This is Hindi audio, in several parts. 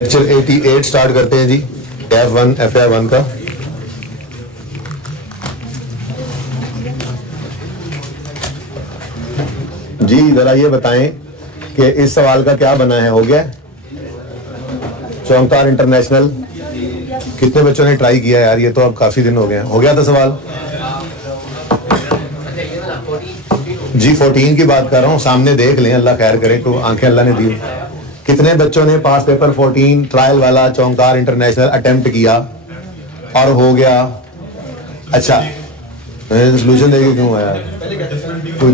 लेक्चर 88 स्टार्ट करते हैं जी। F1 FI1 का जी। जरा ये बताएं कि इस सवाल का क्या बना है। हो गया चौंकार इंटरनेशनल? कितने बच्चों ने ट्राई किया यार? ये तो अब काफी दिन हो गए हैं। हो गया था सवाल जी। 14 की बात कर रहा हूँ, सामने देख लें, अल्लाह खैर करे। तो आंखें अल्लाह ने दी। कितने बच्चों ने पास पेपर 14 ट्रायल वाला चौंकार इंटरनेशनल अटेम्प्ट किया और हो गया? अच्छा, सोल्यूशन देके क्यों आया?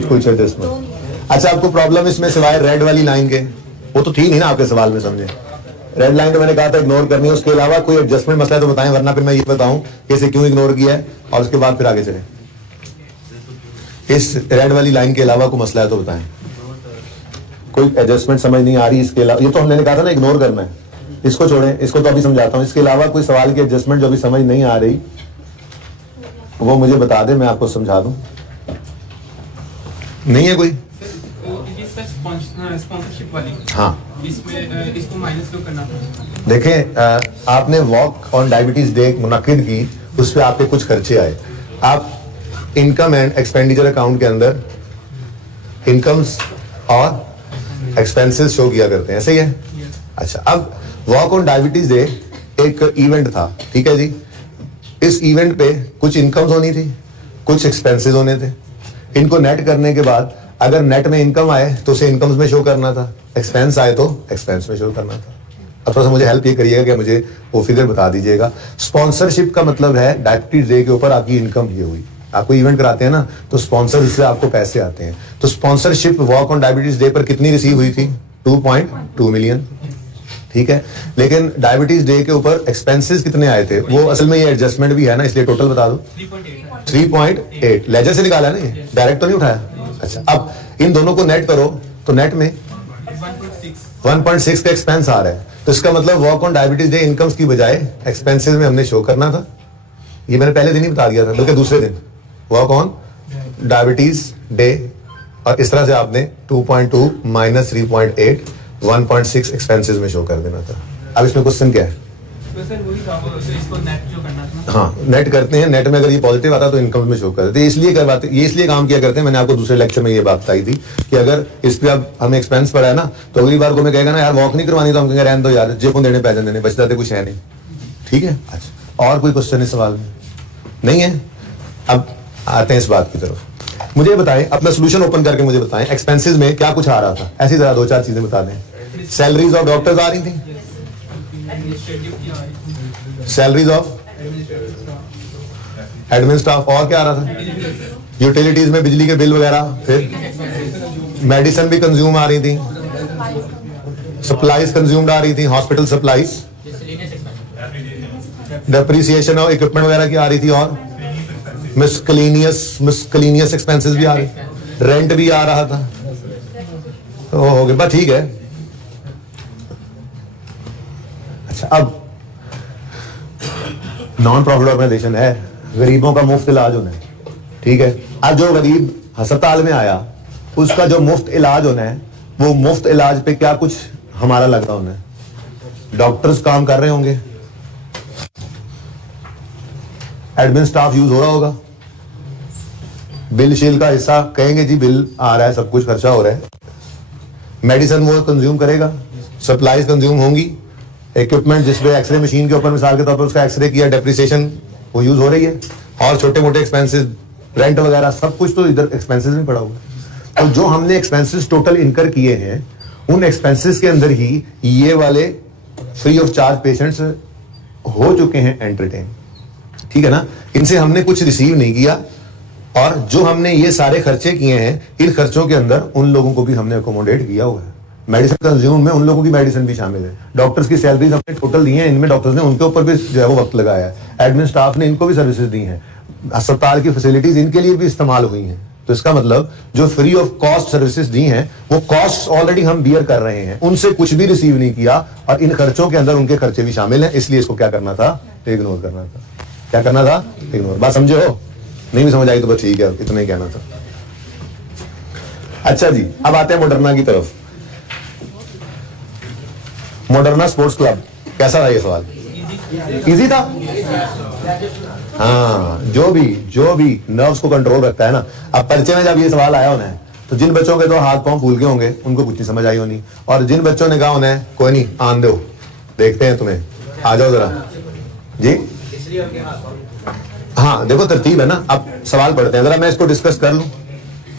कुछ एडजस्टमेंट। अच्छा, आपको प्रॉब्लम इसमें सिवाय रेड वाली लाइन के, वो तो थी नहीं ना आपके सवाल में, समझे? रेड लाइन तो मैंने कहा था इग्नोर करनी है, उसके अलावा कोई एडजस्टमेंट मसला है तो बताएं, वरना फिर मैं ये बताऊं कि इसे क्यों इग्नोर किया है और उसके बाद फिर आगे चले। इस रेड वाली लाइन के अलावा कोई मसला है तो बताएं। कोई एडजस्टमेंट समझ नहीं आ रही इसके अलावा? ये तो हमने कहा था ना इग्नोर करना है, इसको छोड़ें, इसको तो अभी समझाता हूँ। इसके अलावा कोई सवाल की एडजस्टमेंट जो अभी समझ नहीं आ रही वो मुझे बता दे, मैं आपको समझा दूं। नहीं है कोई? हाँ, इसको माइनस क्यों करना था? देखें, आपने वॉक ऑन डायबिटीज डे मुनक्किद की, उस पर आपके कुछ खर्चे आए। आप इनकम एंड एक्सपेंडिचर अकाउंट के अंदर इनकम्स और एक्सपेंसेस शो किया करते हैं, सही है? अच्छा, अब वॉक ऑन डायबिटीज डे एक इवेंट था, ठीक है जी। इस इवेंट पे कुछ इनकम्स होनी थी, कुछ एक्सपेंसेस होने थे। इनको नेट करने के बाद अगर नेट में इनकम आए तो उसे इनकम्स में शो करना था, एक्सपेंस आए तो एक्सपेंस में शो करना था। अब थोड़ा सा मुझे हेल्प ये करिएगा कि मुझे वो फिगर बता दीजिएगा। स्पॉन्सरशिप का मतलब है डायबिटीज डे के ऊपर आपकी इनकम ये हुई। आपको इवेंट कराते हैं ना, तो स्पॉन्सर से आपको पैसे आते हैं। तो sponsorship walk on diabetes day पर कितनी रिसीव हुई थी? 2.2 मिलियन, ठीक है। लेकिन डायबिटीज डे के ऊपर एक्सपेंसेस कितने आए थे? वो असल में ये एडजस्टमेंट भी है ना, इसलिए टोटल बता दो। 3.8 लेजर से निकाला ना, ये डायरेक्ट तो नहीं उठाया। अच्छा, अब इन दोनों को नेट करो तो नेट में 1.6 का एक्सपेंस आ रहा है। तो इसका मतलब walk on diabetes day incomes की बजाय एक्सपेंसेस में हमने शो करना था। ये मैंने पहले दिन ही बता दिया था, बल्कि दूसरे दिन वॉक ऑन डायबिटीज डे, और इस तरह से आपने 2.2 माइनस 3.8 1.6 एक्सपेंसेस में शो कर देना था। अब इसमें क्वेश्चन क्या है? इसको नेट जो करना था। हाँ, नेट करते हैं। नेट में अगर ये पॉजिटिव आता तो इनकम में शो कर देते। इसलिए करवाते, ये इसलिए काम किया करते हैं। मैंने आपको दूसरे लेक्चर में ये बात बताई थी कि अगर इस पे अब हमें एक्सपेंस पड़ा है ना, तो अगली बार को मैं कहेगा ना यार वॉक नहीं करवानी, तो हम कहेंगे रहने दो यार, जेबों देने पैसे देने, बच जाते कुछ है नहीं, ठीक है। अच्छा, और कोई क्वेश्चन इस सवाल में नहीं है? अब आते हैं इस बात की तरफ। मुझे बताएं, अपना सोल्यूशन ओपन करके मुझे बताएं, एक्सपेंसेस में क्या कुछ आ रहा था? ऐसी तरह दो चार चीजें बता दें। सैलरीज ऑफ डॉक्टर्स आ रही थी, सैलरीज ऑफ एडमिन स्टाफ, और क्या आ रहा था? यूटिलिटीज में बिजली के बिल वगैरह, फिर मेडिसिन भी कंज्यूम आ रही थी, सप्लाईज कंज्यूम्ड आ रही थी, हॉस्पिटल सप्लाईज, डेप्रिसिएशन और इक्विपमेंट वगैरह की आ रही थी, और मिसकलीनियस एक्सपेंसेस भी आ रही, रेंट भी आ रहा था। तो हो गया, बस ठीक है। अच्छा, अब नॉन प्रॉफिट ऑर्गेनाइजेशन है, गरीबों का मुफ्त इलाज होना है, ठीक है। अब जो गरीब अस्पताल में आया उसका जो मुफ्त इलाज होना है, वो मुफ्त इलाज पे क्या कुछ हमारा लग रहा होना है? डॉक्टर्स काम कर रहे होंगे, एडमिन स्टाफ यूज हो रहा होगा, बिल शील का हिस्सा कहेंगे जी बिल आ रहा है, सब कुछ खर्चा हो रहा है, मेडिसिन वो कंज्यूम करेगा, सप्लाईज कंज्यूम होंगी, इक्विपमेंट जिसपे एक्सरे मशीन के ऊपर मिसाल के तौर पर उसका एक्सरे किया, डेप्रिसिएशन वो यूज हो रही है, और छोटे मोटे एक्सपेंसेस, रेंट वगैरह, सब कुछ तो इधर एक्सपेंसेस में पड़ा हुआ है। तो जो हमने एक्सपेंसेस टोटल इनकर किए हैं, उन एक्सपेंसेस के अंदर ही ये वाले फ्री ऑफ चार्ज पेशेंट्स हो चुके हैं एंटरटेन, ठीक है ना। इनसे हमने कुछ रिसीव नहीं किया, और जो हमने ये सारे खर्चे किए हैं, इन खर्चों के अंदर उन लोगों को भी हमने अकोमोडेट किया हुआ है। मेडिसिन कंज्यूम में उन लोगों की मेडिसिन भी शामिल है, डॉक्टर्स की सैलरीज हमने टोटल दी हैं, इनमें डॉक्टर्स ने उनके ऊपर भी जो है वो वक्त लगाया है, एडमिन स्टाफ ने इनको भी सर्विसेज दी हैं, अस्पताल की फैसिलिटीज इनके लिए भी इस्तेमाल हुई हैं। तो इसका मतलब जो फ्री ऑफ कॉस्ट सर्विसेज दी हैं, वो कॉस्ट ऑलरेडी हम बियर कर रहे हैं, उनसे कुछ भी रिसीव नहीं किया, और इन खर्चों के अंदर उनके खर्चे भी शामिल हैं। इसलिए इसको क्या करना था? इग्नोर करना था। क्या करना था? इग्नोर। बात समझे हो? नहीं भी समझ आई तो बस ठीक है, इतना ही कहना था। अच्छा जी, अब आते हैं मॉडर्ना की तरफ। मॉडर्ना स्पोर्ट्स क्लब कैसा था ये सवाल? इजी था। हाँ, जो भी नर्व्स को कंट्रोल रखता है ना। अब परिचय में जब ये सवाल आया उन्हें, तो जिन बच्चों के तो हाथ पांव फूल गए होंगे उनको कुछ नहीं समझ आई होनी, और जिन बच्चों ने कहा उन्हें कोई नहीं आन दो, देखते हैं तुम्हें, आ जाओ जरा जी। हाँ देखो तरतीब है ना। अब सवाल पढ़ते हैं, जरा मैं इसको डिस्कस कर लूं,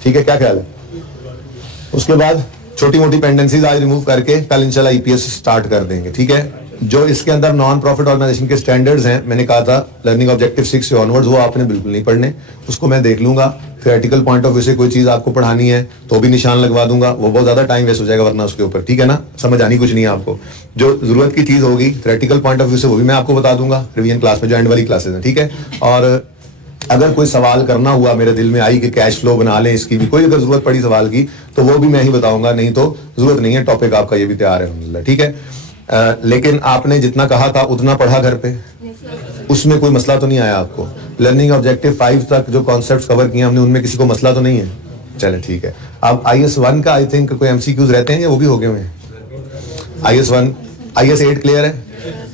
ठीक है? क्या ख्याल है? उसके बाद छोटी मोटी पेंडेंसीज आज रिमूव करके कल इंशाल्लाह ईपीएस स्टार्ट कर देंगे, ठीक है? जो इसके अंदर नॉन प्रॉफिट ऑर्गेनाइजेशन के स्टैंडर्ड्स हैं, मैंने कहा था लर्निंग ऑब्जेक्टिव 6 से ऑनवर्ड्स, वो आपने बिल्कुल नहीं पढ़ने, उसको मैं देख लूंगा। थ्योरेटिकल पॉइंट ऑफ व्यू से कोई चीज आपको पढ़ानी है तो भी निशान लगवा दूंगा, वो बहुत ज्यादा टाइम वेस्ट हो जाएगा वरना उसके ऊपर, ठीक है ना? समझ आनी कुछ नहीं है आपको। जो जरूरत की चीज होगी थ्योरेटिकल पॉइंट ऑफ व्यू से वो भी मैं आपको बता दूंगा रिवीजन क्लास में, जो एंड वाली क्लासेस हैं, ठीक है? और अगर कोई सवाल करना हुआ मेरे दिल में आई कि कैश फ्लो बना लें, इसकी भी कोई अगर जरूरत पड़ी सवाल की तो वो भी मैं ही बताऊंगा, नहीं तो जरूरत नहीं है, टॉपिक आपका ये भी तैयार है अल्हम्दुलिल्लाह, ठीक है? लेकिन आपने जितना कहा था उतना पढ़ा घर पे, उसमें कोई मसला तो नहीं आया आपको? लर्निंग ऑब्जेक्टिव 5 तक जो कॉन्सेप्ट्स कवर किए हमने, उनमें किसी को मसला तो नहीं है? चले ठीक है। अब IS 1 का आई थिंक कोई MCQs रहते हैं या वो भी हो गए हुए हैं? IS 1, IS 8 क्लियर है?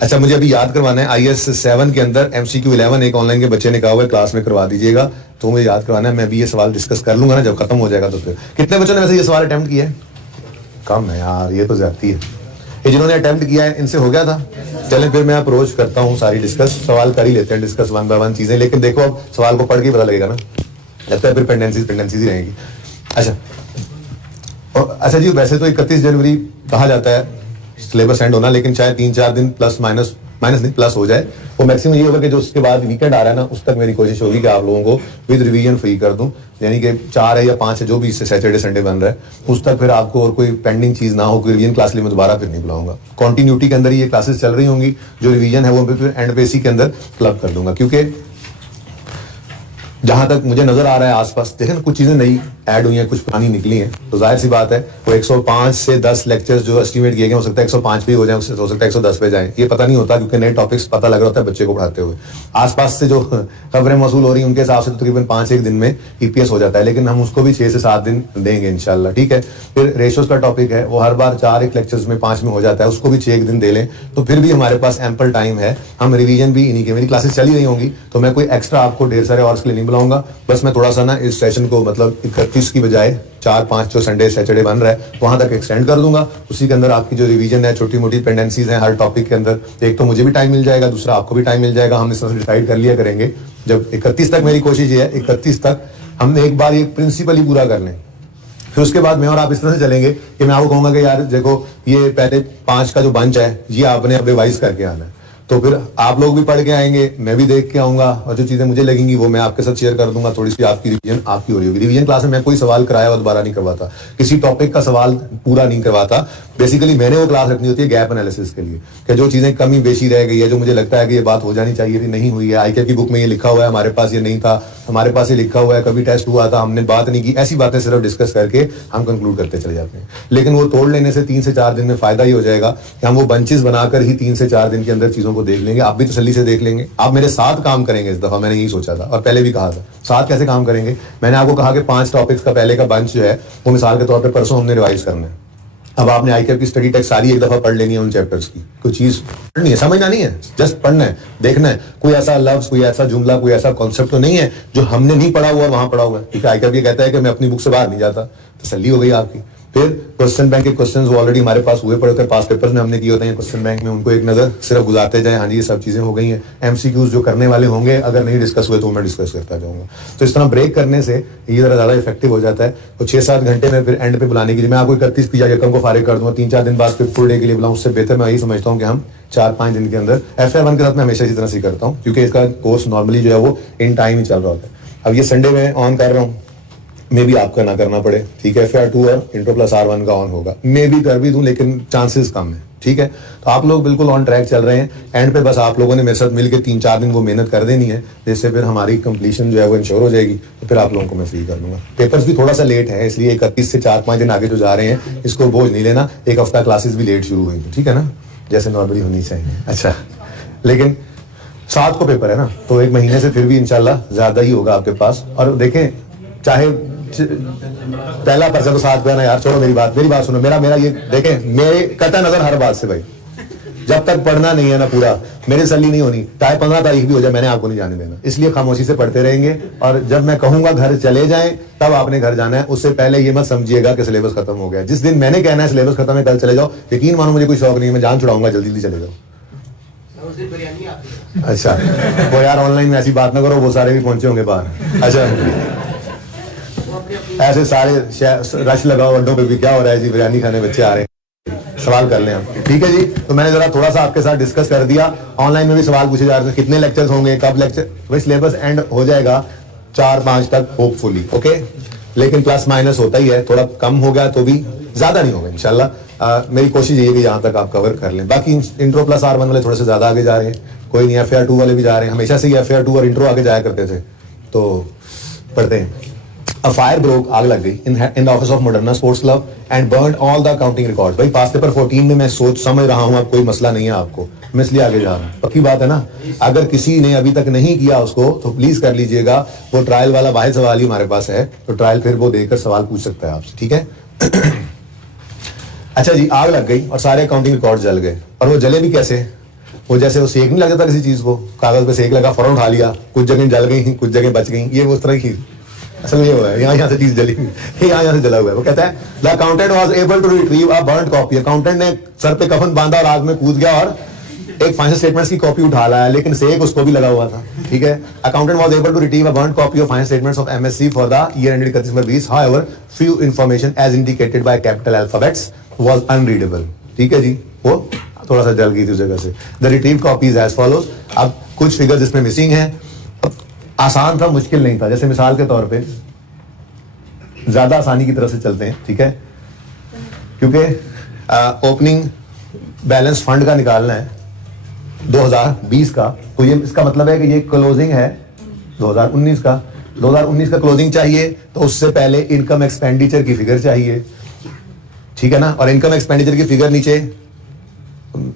अच्छा, मुझे अभी याद करवाना है, IS 7 के अंदर MCQ 11 एक ऑनलाइन के बच्चे ने कहा हुआ है क्लास में करवा दीजिएगा, तो मुझे याद करवाना है। मैं भी ये सवाल डिस्कस कर लूंगा ना जब खत्म हो जाएगा। तो फिर कितने बच्चों ने वैसे ये सवाल अटेम्प्ट किया है? कम है यार, ये तो ज्यादती है। ये जिन्होंने अटेम्प्ट किया है इनसे हो गया था? चलें फिर मैं अप्रोच करता हूँ, सारी डिस्कस सवाल कर ही लेते हैं, डिस्कस 1 बाय 1 चीजें। लेकिन देखो अब सवाल को पढ़ के पता लगेगा ना, लगता है फिर पेंडेंसीज ही रहेंगी। अच्छा अच्छा जी, वैसे तो 31 जनवरी कहा जाता है सिलेबस एंड होना, लेकिन चाहे 3-4 दिन प्लस माइनस नहीं प्लस हो जाए, वो मैक्सिमम ये होगा कि जो उसके बाद वीकेंड आ रहा है ना, उस तक मेरी कोशिश होगी कि आप लोगों को विद रिवीजन फ्री कर दूं, यानी कि 4 है या 5 है जो भी इससे सैटरडे संडे बन रहा है, उस तक फिर आपको और कोई पेंडिंग चीज ना हो, कोई रिवीजन क्लास लिए मैं दोबारा फिर नहीं बुलाऊंगा। कॉन्टिन्यूटी के अंदर ये क्लासेस चल रही होंगी, जो रिवीजन है वो फिर एंड पे इसी के अंदर क्लब कर दूंगा, क्योंकि जहां तक मुझे नजर आ रहा है आसपास देखें ना, कुछ चीजें नई ऐड हुई हैं, कुछ पुरानी निकली हैं, तो जाहिर सी बात है वो 105 से 10 लेक्चर्स जो एस्टिमेट किए गए हो सकता है 105 पे हो जाए, उससे हो सकता है 110 पे जाए, ये पता नहीं होता, क्योंकि नए टॉपिक्स पता लग रहा होता है बच्चे को पढ़ाते हुए। आसपास से जो खबरें मौसूल हो रही हैं उनके हिसाब से तो तकरीबन 5-1 दिन में ईपीएस हो जाता है, लेकिन हम उसको भी 6 से 7 दिन देंगे इंशाल्लाह, ठीक है? फिर रेशियोज का टॉपिक है, वो हर बार 4 लेक्चर्स में 5 में हो जाता है, उसको भी 6 दिन दे लें तो फिर भी हमारे पास एम्पल टाइम है। हम रिवीजन भी इन्हीं के, मेरी क्लासेस चली रही होंगी तो मैं कोई एक्स्ट्रा आपको ढेर सारे और के लिए नहीं बुलाऊंगा, बस मैं थोड़ा सा ना इस सेशन को मतलब 31 की बजाय 4-5 जो संडे सैटरडे बन रहा है वहां तक एक्सटेंड कर दूंगा। उसी के अंदर आपकी जो रिवीजन है, छोटी मोटी पेंडेंसीज हैं हर टॉपिक के अंदर, एक तो मुझे भी टाइम मिल जाएगा, दूसरा आपको भी टाइम मिल जाएगा। हम इस तरह से डिसाइड कर लिया करेंगे जब 31 तक, मेरी कोशिश ये है 31 तक हम एक बार ये प्रिंसिपल ही पूरा कर लें, फिर उसके बाद मैं और आप इस तरह से चलेंगे कि मैं आपको कहूंगा कि यार देखो ये पहले 5 का जो बंच है ये आपने अब रिवाइज करके आना है, तो फिर आप लोग भी पढ़ के आएंगे, मैं भी देख के आऊंगा, और जो चीजें मुझे लगेंगी वो मैं आपके साथ शेयर कर दूंगा। थोड़ी सी आपकी रिवीजन आपकी हो रही होगी। रिवीजन क्लास में मैं कोई सवाल कराया हुआ दोबारा नहीं करवाता, किसी टॉपिक का सवाल पूरा नहीं करवाता। बेसिकली मैंने वो क्लास रखनी होती है गैप एनालिसिस के लिए, कि जो चीजें कमी बेशी रह गई है, जो मुझे लगता है कि ये बात हो जानी चाहिए थी, नहीं हुई है, आईके की बुक में ये लिखा हुआ है, हमारे पास ये नहीं था, हमारे पास ये लिखा हुआ है, कभी टेस्ट हुआ था हमने बात नहीं की, ऐसी बातें सिर्फ डिस्कस करके हम कंक्लूड करते चले जाते हैं। लेकिन वो तोड़ लेने से 3 से 4 दिन में फायदा ही हो जाएगा कि हम वो बंचेस बनाकर ही 3 से 4 दिन के अंदर चीजों को देख लेंगे। आप भी तसल्ली से देख लेंगे, आप मेरे साथ काम करेंगे इस दफा, मैंने यही सोचा था और पहले भी कहा था। साथ कैसे काम करेंगे? मैंने आपको कहा कि 5 टॉपिक्स का पहले का बंच जो है वो मिसाल के तौर पे परसों हमने रिवाइज करना है। अब आपने आईकेएफ की स्टडी टेक्स्ट सारी एक दफा पढ़ लेनी है, उन चैप्टर्स की कोई चीज पढ़नी है, समझना नहीं है, जस्ट पढ़ना है, देखना है। कोई ऐसा लफ्ज, कोई ऐसा जुमला, कोई ऐसा कॉन्सेप्ट तो नहीं है जो हमने नहीं पढ़ा हुआ वहां पढ़ा हुआ है, ठीक है? आईकेएफ ये कहता है कि मैं अपनी बुक से बाहर नहीं जाता, तसल्ली हो गई आपकी। फिर क्वेश्चन बैंक के क्वेश्चंस वो ऑलरेडी हमारे पास हुए पड़े होते हैं, पास पेपर्स में हमने किए होते हैं, क्वेश्चन बैंक में उनको एक नजर सिर्फ गुजारते जाए, हाँ जी ये सब चीजें हो गई हैं। एमसीक्यूज जो करने वाले होंगे अगर नहीं डिस्कस हुए तो मैं डिस्कस करता जाऊंगा। तो इस तरह ब्रेक करने से ये जरा ज्यादा इफेक्टिव हो जाता है। तो 6-7 घंटे में फिर एंड पे बुलाने के लिए मैं आपको 31 की जगह को फारिग कर दूंगा, 3-4 दिन बाद फिर फुल डे के लिए बुलाऊं, उससे बेहतर मैं यही समझता हूँ कि हम 4-5 दिन के अंदर FR1 के साथ मैं हमेशा इसी तरह से करता हूँ, क्योंकि इसका कोर्स नॉर्मली जो है वो इन टाइम ही चल रहा होता है। अब ये संडे में ऑन कर रहा हूँ, मे भी आपका ना करना पड़े, ठीक है? FR2 और इंट्रो प्लस R1 का ऑन होगा, मे भी कर भी दूं लेकिन चांसेस कम है, ठीक है? तो आप लोग बिल्कुल ऑन ट्रैक चल रहे हैं। एंड पे बस आप लोगों ने मेरे साथ मिलकर 3-4 दिन वो मेहनत कर देनी है, जिससे फिर हमारी कंप्लीशन जो है वो इंश्योर हो जाएगी, तो फिर आप लोगों को मैं फ्री कर दूंगा। पेपर्स भी थोड़ा सा लेट है, इसलिए 31 से 4-5 दिन आगे जो जा रहे हैं इसको बोझ नहीं लेना। एक हफ्ता क्लासेस भी लेट शुरू हुई, ठीक है ना, जैसे नॉर्मली होनी चाहिए। अच्छा, लेकिन 7 को पेपर है ना, तो 1 महीने से फिर भी इंशाल्लाह ज्यादा ही होगा आपके पास। और देखें, चाहे पहला पर्चा तो 7 पे ना यार, छोड़ो मेरी बात सुनो, मेरा ये देखें, मेरे कटा नजर हर बात से भाई, जब तक पढ़ना नहीं है ना पूरा, मेरी तसल्ली नहीं होनी, चाहे 15 तारीख भी हो जाए, मैंने आपको नहीं जाने देना। इसलिए खामोशी से पढ़ते रहेंगे, और जब मैं कहूंगा घर चले जाएं तब आपने घर जाना है। उससे पहले ये मत समझिएगा कि सिलेबस खत्म हो गया। जिस दिन मैंने कहना है सिलेबस खत्म है कल चले जाओ, यकीन मानो मुझे कोई शौक नहीं है, मैं जान छुड़ाऊंगा, जल्दी जल्दी चले जाओ। अच्छा, वो यार ऑनलाइन में ऐसी बात ना करो, वो सारे भी पहुंचे होंगे बाहर। अच्छा, ऐसे सारे रश लगाओ अड्डों पे भी, क्या हो रहा है जी, बिरयानी खाने बच्चे आ रहे हैं, सवाल कर लें हम। ठीक है जी, तो मैंने जरा थोड़ा सा आपके साथ डिस्कस कर दिया। ऑनलाइन में भी सवाल पूछे जा रहे थे, कितने लेक्चर्स होंगे, कब लेक्चर, भाई सिलेबस एंड हो जाएगा 4-5 तक होपफुली, ओके। लेकिन प्लस माइनस होता ही है, थोड़ा कम हो गया तो भी ज्यादा नहीं होगा इंशाल्लाह। मेरी कोशिश ये है कि यहाँ तक आप कवर कर लें। बाकी इंट्रो प्लस R1 वाले थोड़े से ज्यादा आगे जा रहे हैं, कोई नहीं, FAR2 वाले भी जा रहे हैं, हमेशा से ही FAR2 और इंट्रो आगे जाया करते थे, तो पढ़ते हैं। A fire broke, आग लग गई in the office of Moderna Sports Club and burned all the accounting records। भाई पास पेपर 14 में मैं सोच समझ रहा हूँ, अब कोई मसला नहीं है आपको, मैं इसलिए आगे जा रहा हूँ। पक्की बात है ना, अगर किसी ने अभी तक नहीं किया उसको तो प्लीज कर लीजिएगा। वो ट्रायल वाला वाहिद सवाल ही हमारे पास है, तो ट्रायल फिर वो देकर सवाल पूछ सकता है आपसे, ठीक है। अच्छा जी, आग लग गई और सारे अकाउंटिंग रिकॉर्ड जल गए। और वो जले भी कैसे, वो जैसे वो सेक नहीं लग जाता किसी चीज को, कागज पे सेक लगा, फौरन उठा लिया, कुछ जगह जल गई, कुछ जगह बच गई, ये उस तरह की असल में ये हुआ है। यहाँ से चीज जली, यहाँ से जला हुआ है। वो कहता है the accountant was able to retrieve a burned copy. Accountant ने सर पे कफन बांधा और आग में कूद गया और एक फाइनेंशियल स्टेटमेंट्स की कॉपी उठा लाया, लेकिन सेक उसको भी लगा हुआ था, ठीक है। Accountant was able to retrieve a burned copy of financial statements of MSc for the year ended 31/20। However few information as indicated by capital alphabets was unreadable. ठीक है जी, वो थोड़ा सा जल गई थी उस जगह से। The retrieve copy is as follows. अब कुछ फिगर्स इसमें मिसिंग हैं। आसान था, मुश्किल नहीं था। जैसे मिसाल के तौर पे ज्यादा आसानी की तरफ से चलते हैं, ठीक है, क्योंकि ओपनिंग बैलेंस फंड का निकालना है 2020 का, तो ये इसका मतलब है कि ये क्लोजिंग है 2019 का। 2019 का क्लोजिंग चाहिए तो उससे पहले इनकम एक्सपेंडिचर की फिगर चाहिए, ठीक है ना। और इनकम एक्सपेंडिचर की फिगर नीचे,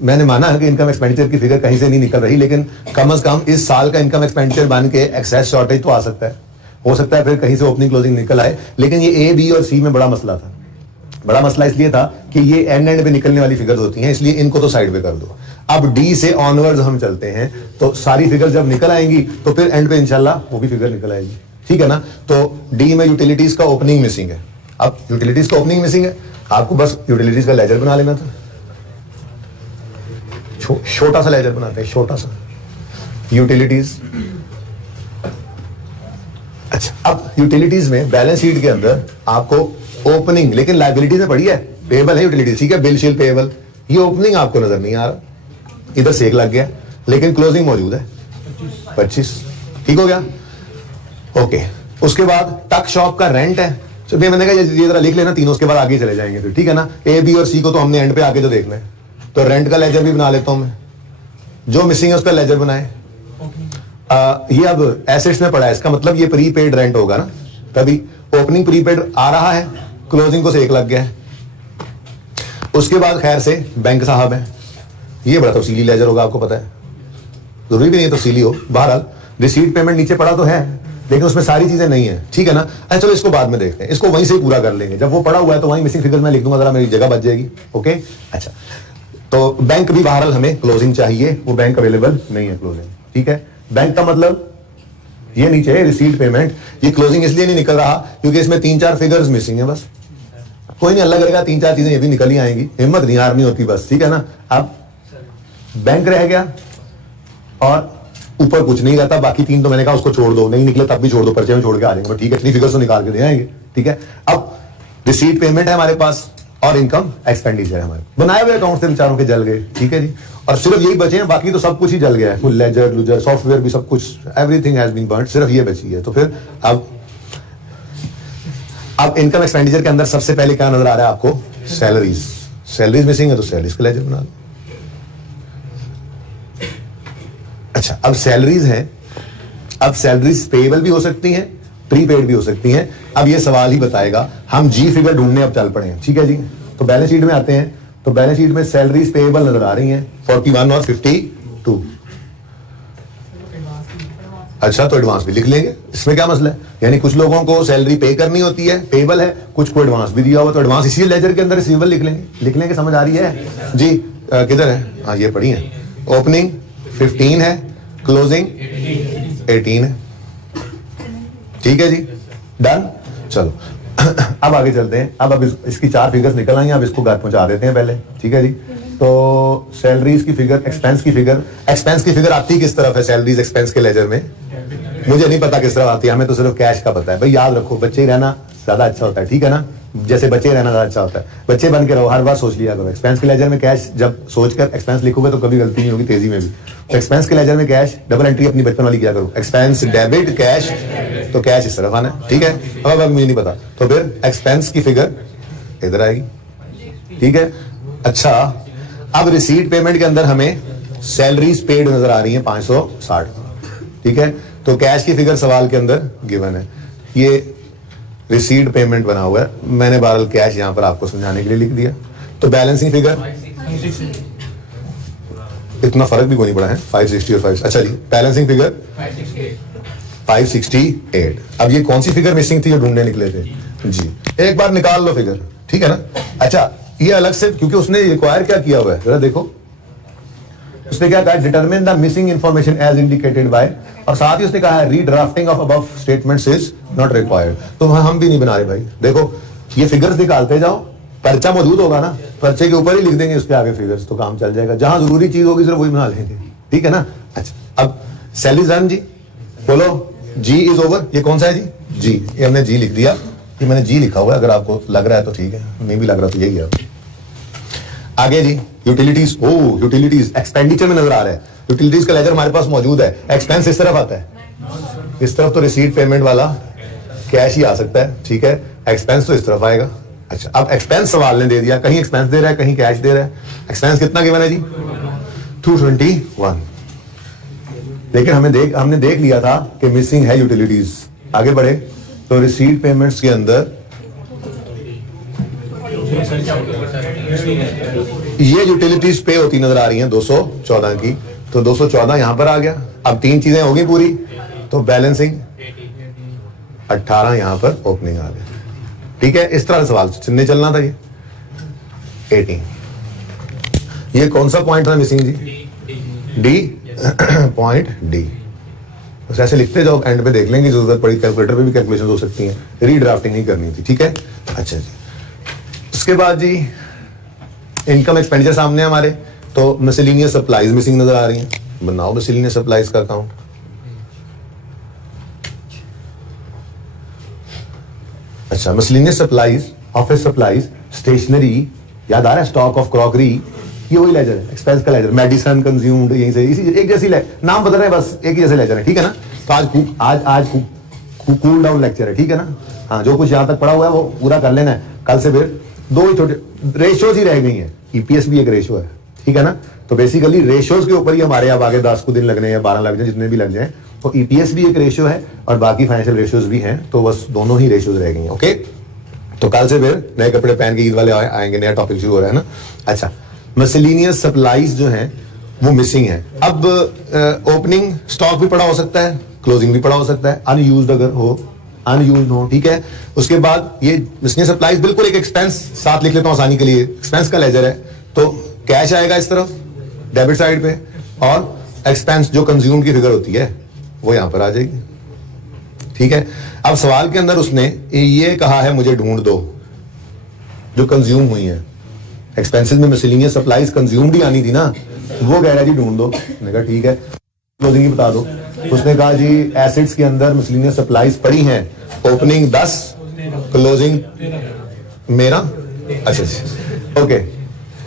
मैंने माना कि इनकम एक्सपेंडिचर की फिगर कहीं से नहीं निकल रही, लेकिन कम से कम इस साल का इनकम एक्सपेंडिचर बन के एक्सेस शॉर्टेज तो आ सकता है, हो सकता है फिर कहीं से ओपनिंग क्लोजिंग निकल आए। लेकिन ये A, B और C में बड़ा मसला था। बड़ा मसला इसलिए था कि ये एंड पे निकलने वाली फिगर्स होती हैं, इसलिए इनको तो साइड पे कर दो। अब D से ऑनवर्ड्स हम चलते हैं, तो सारी फिगर जब निकल आएंगी तो फिर एंड पे इंशाल्लाह वो भी फिगर निकल आएगी, ठीक है ना। तो D में यूटिलिटीज का ओपनिंग मिसिंग है। अब यूटिलिटीज का ओपनिंग मिसिंग है, आपको बस यूटिलिटीज का लेजर बना लेना था। छोटा सा लेजर बनाते हैं, छोटा सा यूटिलिटीज। अच्छा, अब यूटिलिटीज में बैलेंस शीट के अंदर आपको ओपनिंग, लेकिन लायबिलिटीज में पड़ी है, पेबल है यूटिलिटीज, ठीक है, बिल शील पेबल, ये ओपनिंग आपको नजर नहीं आ रहा, इधर सेक लग गया, लेकिन क्लोजिंग मौजूद है 25, ठीक हो गया, ओके। उसके बाद टक शॉप का रेंट है, तो मैंने कहा ये जरा लिख लेना तीनों, उसके बाद आगे चले जाएंगे फिर, ठीक है ना। A, B और C को तो हमने एंड पे आके जो देखना है, तो रेंट का लेजर भी बना लेता हूं मैं, जो मिसिंग है उसका लेजर बनाए। ये अब एसेट्स में पड़ा है, इसका मतलब ये प्रीपेड रेंट होगा ना, तभी ओपनिंग प्रीपेड आ रहा है, क्लोजिंग को सेक लग गया है। उसके बाद खैर से बैंक साहब है, ये बड़ा तफसीली लेजर होगा, आपको पता है, जरूरी भी नहीं है तफसीली हो। बहरहाल रिसीट पेमेंट नीचे पड़ा तो है, लेकिन उसमें सारी चीजें नहीं है, ठीक है ना। अच्छा चलो इसको बाद में देखते हैं, इसको वहीं से ही पूरा कर लेंगे, जब वो पड़ा हुआ है तो वहीं मिसिंग फिगर में लिख दूंगा, जरा मेरी जगह बच जाएगी, ओके। अच्छा, तो बैंक भी बहरहाल हमें क्लोजिंग चाहिए, वो बैंक अवेलेबल नहीं है क्लोजिंग, ठीक है। बैंक का मतलब ये नीचे है रिसीट पेमेंट, ये क्लोजिंग इसलिए नहीं निकल रहा क्योंकि इसमें 3-4 फिगर्स मिसिंग है, बस कोई नहीं, अल्लाह करेगा 3-4 चीजें ये भी निकल ही आएंगी, हिम्मत नहीं हारनी होती बस, ठीक है ना। अब बैंक रह गया और ऊपर कुछ नहीं रहता, बाकी 3 तो मैंने कहा उसको छोड़ दो, नहीं निकले तब भी छोड़ दो, पर्चे में छोड़ के आ जाएंगे, ठीक है, इतनी फिगर्स तो निकाल के दे आएंगे, ठीक है। अब रिसीट पेमेंट है हमारे पास और इनकम एक्सपेंडिचर है हमारे, बनाए हुए अकाउंट से बेचारों के जल गए, ठीक है जी, और सिर्फ यही बचे हैं, बाकी तो सब कुछ ही जल गया है, फुल लेजर लूजर सॉफ्टवेयर भी सब कुछ, एवरीथिंग हैज बीन बर्न्ड, सिर्फ ये बची है। तो फिर अब इनकम एक्सपेंडिचर के अंदर सबसे पहले क्या नजर आ रहा है आपको, सैलरीज। सैलरीज मिसिंग है तो सैलरीज का लेजर बना लो। अच्छा, अब सैलरीज हैं, अब सैलरीज पेएबल भी हो सकती हैं, प्रीपेड भी हो सकती हैं। अब ये सवाल ही बताएगा, हम जी फिगर ढूंढने अब चल पड़े हैं, ठीक है जी। तो बैलेंस शीट में आते हैं, तो बैलेंस शीट में सैलरीज पेएबल नजर आ रही हैं 41 और 52। अच्छा, तो एडवांस भी लिख लेंगे, इसमें क्या मसला है, यानी कुछ लोगों को सैलरी पे करनी होती है, पेएबल है, कुछ को एडवांस भी दिया हुआ, तो एडवांस इसी लेजर के अंदर रिसीवेबल लिख लेंगे, समझ आ रही है जी। किधर है, हाँ ये पढ़ी है, ओपनिंग 15 है, क्लोजिंग 18 है, ठीक है जी, डन। चलो अब आगे चलते हैं। अब इसकी 4 फिगर्स निकल आई हैं, अब इसको घर पहुंचा देते हैं पहले, ठीक है जी। तो सैलरीज की फिगर, एक्सपेंस की फिगर आती किस तरफ है सैलरीज एक्सपेंस के लेजर में? मुझे नहीं पता किस तरफ आती है, हमें तो सिर्फ कैश का पता है। भाई याद रखो, बच्चे ही रहना ज्यादा अच्छा होता है, ठीक है ना, जैसे बच्चे रहना ज्यादा अच्छा होता है, बच्चे बन के रहो, हर बार सोच लिया करो। एक्सपेंस के लेजर में कैश जब सोचकर एक्सपेंस लिखोगे तो कभी गलती नहीं होगी तेजी में भी। तो एक्सपेंस के लेजर में कैश, डबल एंट्री अपनी बचपन वाली किया करो, एक्सपेंस डेबिट कैश, तो कैश इस तरफ आना है, ठीक है। अब मुझे नहीं पता, तो फिर एक्सपेंस की फिगर इधर आएगी, ठीक है। अच्छा, अब रिसीट पेमेंट के अंदर हमें सैलरीज पेड नजर आ रही है 560, ठीक है। तो कैश की फिगर सवाल के अंदर गिवन है, ये रिसीट पेमेंट बना हुआ है, मैंने बहरहाल कैश यहां पर आपको समझाने के लिए लिख दिया। तो बैलेंसिंग फिगर इतना फर्क भी कोई नहीं पड़ा है, 560 और 5, अच्छा जी, बैलेंसिंग फिगर 568। अब ये कौन सी फिगर मिसिंग थी जो ढूंढने निकले थे जी, एक बार निकाल लो फिगर, ठीक है ना। अच्छा, ये अलग से, क्योंकि उसने रिक्वायर क्या किया हुआ है जरा देखो, उसने क्या कहा, determine the missing information as indicated by, और साथ ही उसने कहा है redrafting of above statements is not required. तो हम भी नहीं बना रहे भाई, देखो ये फिगर्स निकालते जाओ, पर्चा मौजूद होगा ना, पर्चे के ऊपर ही लिख देंगे उसके आगे फिगर्स, तो काम चल जाएगा। जहां जरूरी चीज होगी सिर्फ वही बना लेंगे, ठीक है ना। अच्छा, अब सैलरी रन जी, बोलो जी इज ओवर, ये कौन सा है जी, जी, ये हमने जी लिख दिया, ये मैंने जी लिखा हुआ है, अगर आपको लग रहा है तो ठीक है, नहीं भी लग रहा तो यही है। आगे जी, यूटिलिटीज, ओ यूटिलिटीज एक्सपेंडिचर में नजर आ रहा है, यूटिलिटीज का लेजर हमारे पास मौजूद है, एक्सपेंस इस तरफ आता है, इस तरफ तो रिसीट पेमेंट वाला कैश ही आ सकता है, ठीक है, एक्सपेंस तो इस तरफ आएगा। अच्छा, अब एक्सपेंस सवाल ने दे दिया, कहीं एक्सपेंस दे रहा है कहीं कैश दे रहा है। एक्सपेंस कितना गिवन है जी, 221, लेकिन हमने देख लिया था कि मिसिंग है यूटिलिटीज। आगे बढ़े तो रिसीट पेमेंट्स के अंदर ये यूटिलिटीज पे होती नजर आ रही हैं 214 की, तो 214 यहां पर आ गया। अब 3 चीजें होगी पूरी, तो बैलेंसिंग 18 यहां पर ओपनिंग आ गया, ठीक है। इस तरह सवाल चिन्ह चलना था। ये 18, ये कौन सा पॉइंट था मिसिंग जी, डी पॉइंट डी। बस ऐसे लिखते जाओ, एंड पे देख लेंगे, जरूरत पड़ी कैलकुलेटर पे भी कैलकुलेशन हो सकती हैं, रीड्राफ्टिंग नहीं करनी थी, ठीक है। अच्छा जी, उसके बाद जी इनकम एक्सपेंडिचर सामने हमारे, तो मिसलेनियस सप्लाईज मिसिंग नजर आ रही हैं, बनाओ मिसलेनियस सप्लाईज का अकाउंट। अच्छा, miscellaneous supplies, office supplies, stationery, याद आ रहा है, स्टॉक ऑफ क्रॉकरी, ये वही लेजर है, एक्सपेंस का लेजर, मेडिसिन कंज्यूम्ड, यहीं से इसी एक जैसी नाम बदल रहे हैं, बस एक ही जैसे लेजर है, ठीक है ना। तो आज कूल डाउन लेक्चर है, ठीक है ना। हाँ, जो कुछ यहां तक पड़ा हुआ है वो पूरा कर लेना है, कल से फिर 2 ही छोटे रेशियोज ही रह गई हैं। ईपीएस भी एक रेशियो है, ठीक है ना। तो बेसिकली रेशियोज के ऊपर ही हमारे अब आगे 10 को दिन लगने या 12 लग जाए, जितने भी लग जाए। तो ईपीएस भी एक रेशियो है और बाकी फाइनेंशियल रेशियोज भी हैं, तो बस दोनों ही रेशियोज रह गई हैं, ओके। तो कल से फिर नए कपड़े पहन के ईद वाले आएंगे, नया टॉपिक शुरू हो रहा है ना। अच्छा, मिसलेनियस सप्लाईज जो हैं वो मिसिंग है। अब ओपनिंग स्टॉक भी पड़ा हो सकता है, क्लोजिंग भी पड़ा हो सकता है, अनयूज्ड अगर हो, अनयूज्ड हो, ठीक है। उसके बाद ये मिसलेनियस सप्लाईज बिल्कुल एक एक्सपेंस साथ लिख लेता हूं आसानी के लिए, एक्सपेंस का लेजर है, तो कैश आएगा इस तरफ डेबिट साइड पे, और एक्सपेंस जो कंज्यूम की फिगर होती है वो यहां पर आ जाएगी, ठीक है। अब सवाल के अंदर उसने ये कहा है मुझे ढूंढ दो जो कंज्यूम हुई है, एक्सपेंसेस में मिसलेनियस सप्लाईज कंज्यूम्ड ही आनी थी ना, वो कह रहा है जी ढूंढ दो। मैंने कहा ठीक है, क्लोजिंग ही बता दो। उसने कहा जी एसेट्स के अंदर मिसलेनियस सप्लाईज पड़ी हैं, ओपनिंग 10, क्लोजिंग मेरा, अच्छा जी, ओके।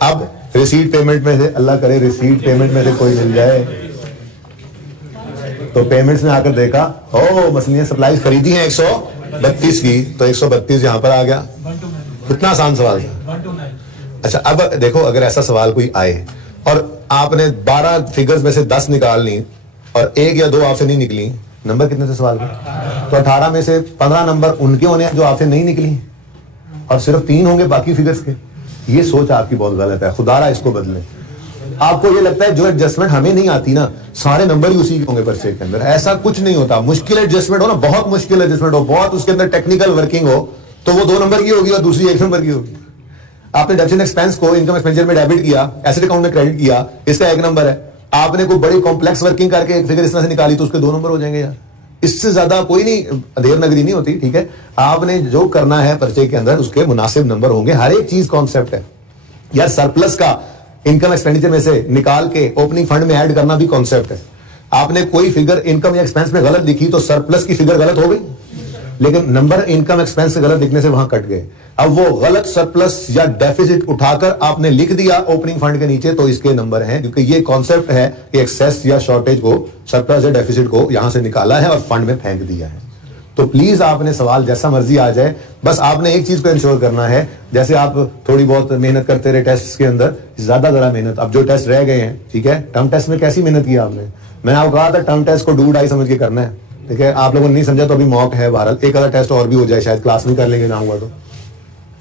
अब रिसीट पेमेंट में से, अल्लाह करे रिसीट पेमेंट में से कोई मिल जाए, तो पेमेंट्स में आकर देखा, ओ मिसलेनियस सप्लाईज खरीदी हैं 132 की, तो 132 यहां पर आ गया। कितना आसान सवाल था। अच्छा, अब देखो, अगर ऐसा सवाल कोई आए और आपने 12 फिगर्स में से 10 निकाल ली और 1 या 2 आपसे नहीं निकली, नंबर कितने थे सवाल के, तो 18 में से 15 नंबर उनके होने जो आपसे नहीं निकली, और सिर्फ 3 होंगे बाकी फिगर्स के। ये सोच आपकी बहुत गलत है, खुदारा इसको बदलें। आपको ये लगता है जो एडजस्टमेंट हमें नहीं आती ना, सारे नंबर ही उसी के होंगे पर्चे के अंदर, ऐसा कुछ नहीं होता। मुश्किल एडजस्टमेंट हो ना, बहुत मुश्किल एडजस्टमेंट हो, बहुत उसके अंदर टेक्निकल वर्किंग हो, तो वो 2 नंबर की होगी और दूसरी 1 नंबर की होगी। आपने डेबिट एक्सपेंस को इनकम एक्सपेंडिचर में डेबिट किया, एसेट अकाउंट में क्रेडिट किया, इसका एक नंबर है। आपने कोई बड़ी कॉम्प्लेक्स वर्किंग करके एक फिगर इस तरह से निकाली तो उसके 2 नंबर हो जाएंगे यार। इससे ज्यादा कोई नहीं, देर नगरी नहीं होती, ठीक है। आपने जो करना है पर्चे के अंदर उसके मुनासिब नंबर होंगे, हर एक चीज कॉन्सेप्ट है यार। सरप्लस का इनकम एक्सपेंडिचर में से निकाल के ओपनिंग फंड में ऐड करना भी कॉन्सेप्ट है। आपने कोई फिगर इनकम या एक्सपेंस में गलत लिखी तो सरप्लस की फिगर गलत हो गई, लेकिन नंबर इनकम एक्सपेंस से गलत लिखने से वहां कट गए। अब वो गलत सरप्लस या डेफिसिट उठाकर आपने लिख दिया ओपनिंग फंड के नीचे तो इसके नंबर हैं, क्योंकि ये कॉन्सेप्ट है कि एक्सेस या शॉर्टेज को, सरप्लस या डेफिसिट को यहां से निकाला है और फंड में फेंक दिया है। तो प्लीज आपने सवाल जैसा मर्जी आ जाए, बस आपने एक चीज को इंश्योर करना है, जैसे आप थोड़ी बहुत मेहनत करते रहे टेस्ट के अंदर, ज्यादा मेहनत, अब जो टेस्ट रह गए हैं, ठीक है, टर्म टेस्ट में कैसी मेहनत की आपने, मैंने आपको कहा था टर्म टेस्ट को डू डाई समझ के करना है, ठीक है। आप लोगों ने नहीं समझा तो अभी मॉक है, भारत एक आधा टेस्ट और भी हो जाए, शायद क्लास में कर लेंगे ना हुआ तो,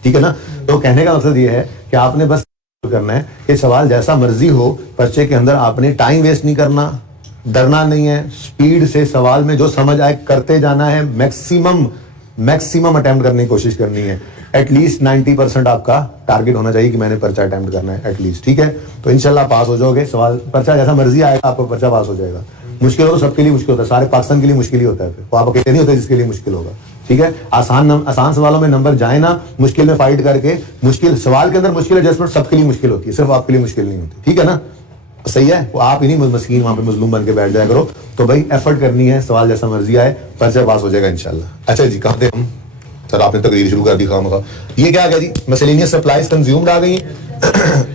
ठीक है ना। तो कहने का मकसद ये है कि आपने बस करना है कि सवाल जैसा मर्जी हो, पर्चे के अंदर आपने टाइम वेस्ट नहीं करना, डरना नहीं है, स्पीड से सवाल में जो समझ आए करते जाना है, मैक्सिमम अटेम्प्ट करने की कोशिश करनी है। एटलीस्ट 90% आपका टारगेट होना चाहिए कि मैंने पर्चा अटेम्प्ट करना है एटलीस्ट, ठीक है। तो इंशाल्लाह पास हो जाओगे। सवाल पर्चा जैसा मर्जी आएगा आपको पर्चा पास हो जाएगा। मुश्किल हो तो सबके लिए मुश्किल होता है, सारे पाकिस्तान के लिए मुश्किल ही होता है, फिर आप अकेले नहीं होते जिसके लिए मुश्किल होगा, ठीक है। आसान सवालों में नंबर जाए ना, मुश्किल में फाइट करके, मुश्किल सवाल के अंदर मुश्किल एडजस्टमेंट सबके लिए मुश्किल होती है, सिर्फ आपके लिए मुश्किल नहीं होती, ठीक है ना। सही है, वो आप ही नहीं मस्कीन वहां पे मजलूम बन के बैठ जाया करो। तो भाई एफर्ट करनी है, सवाल जैसा मर्जी आए, पर्चा पास हो जाएगा इंशाल्लाह। अच्छा जी, कहाँ थे हम? सर आपने तकरीर शुरू कर दी खामखा। ये क्या आ गया जी? मिसलेनियस सप्लाईज कंज्यूम्ड आ गई,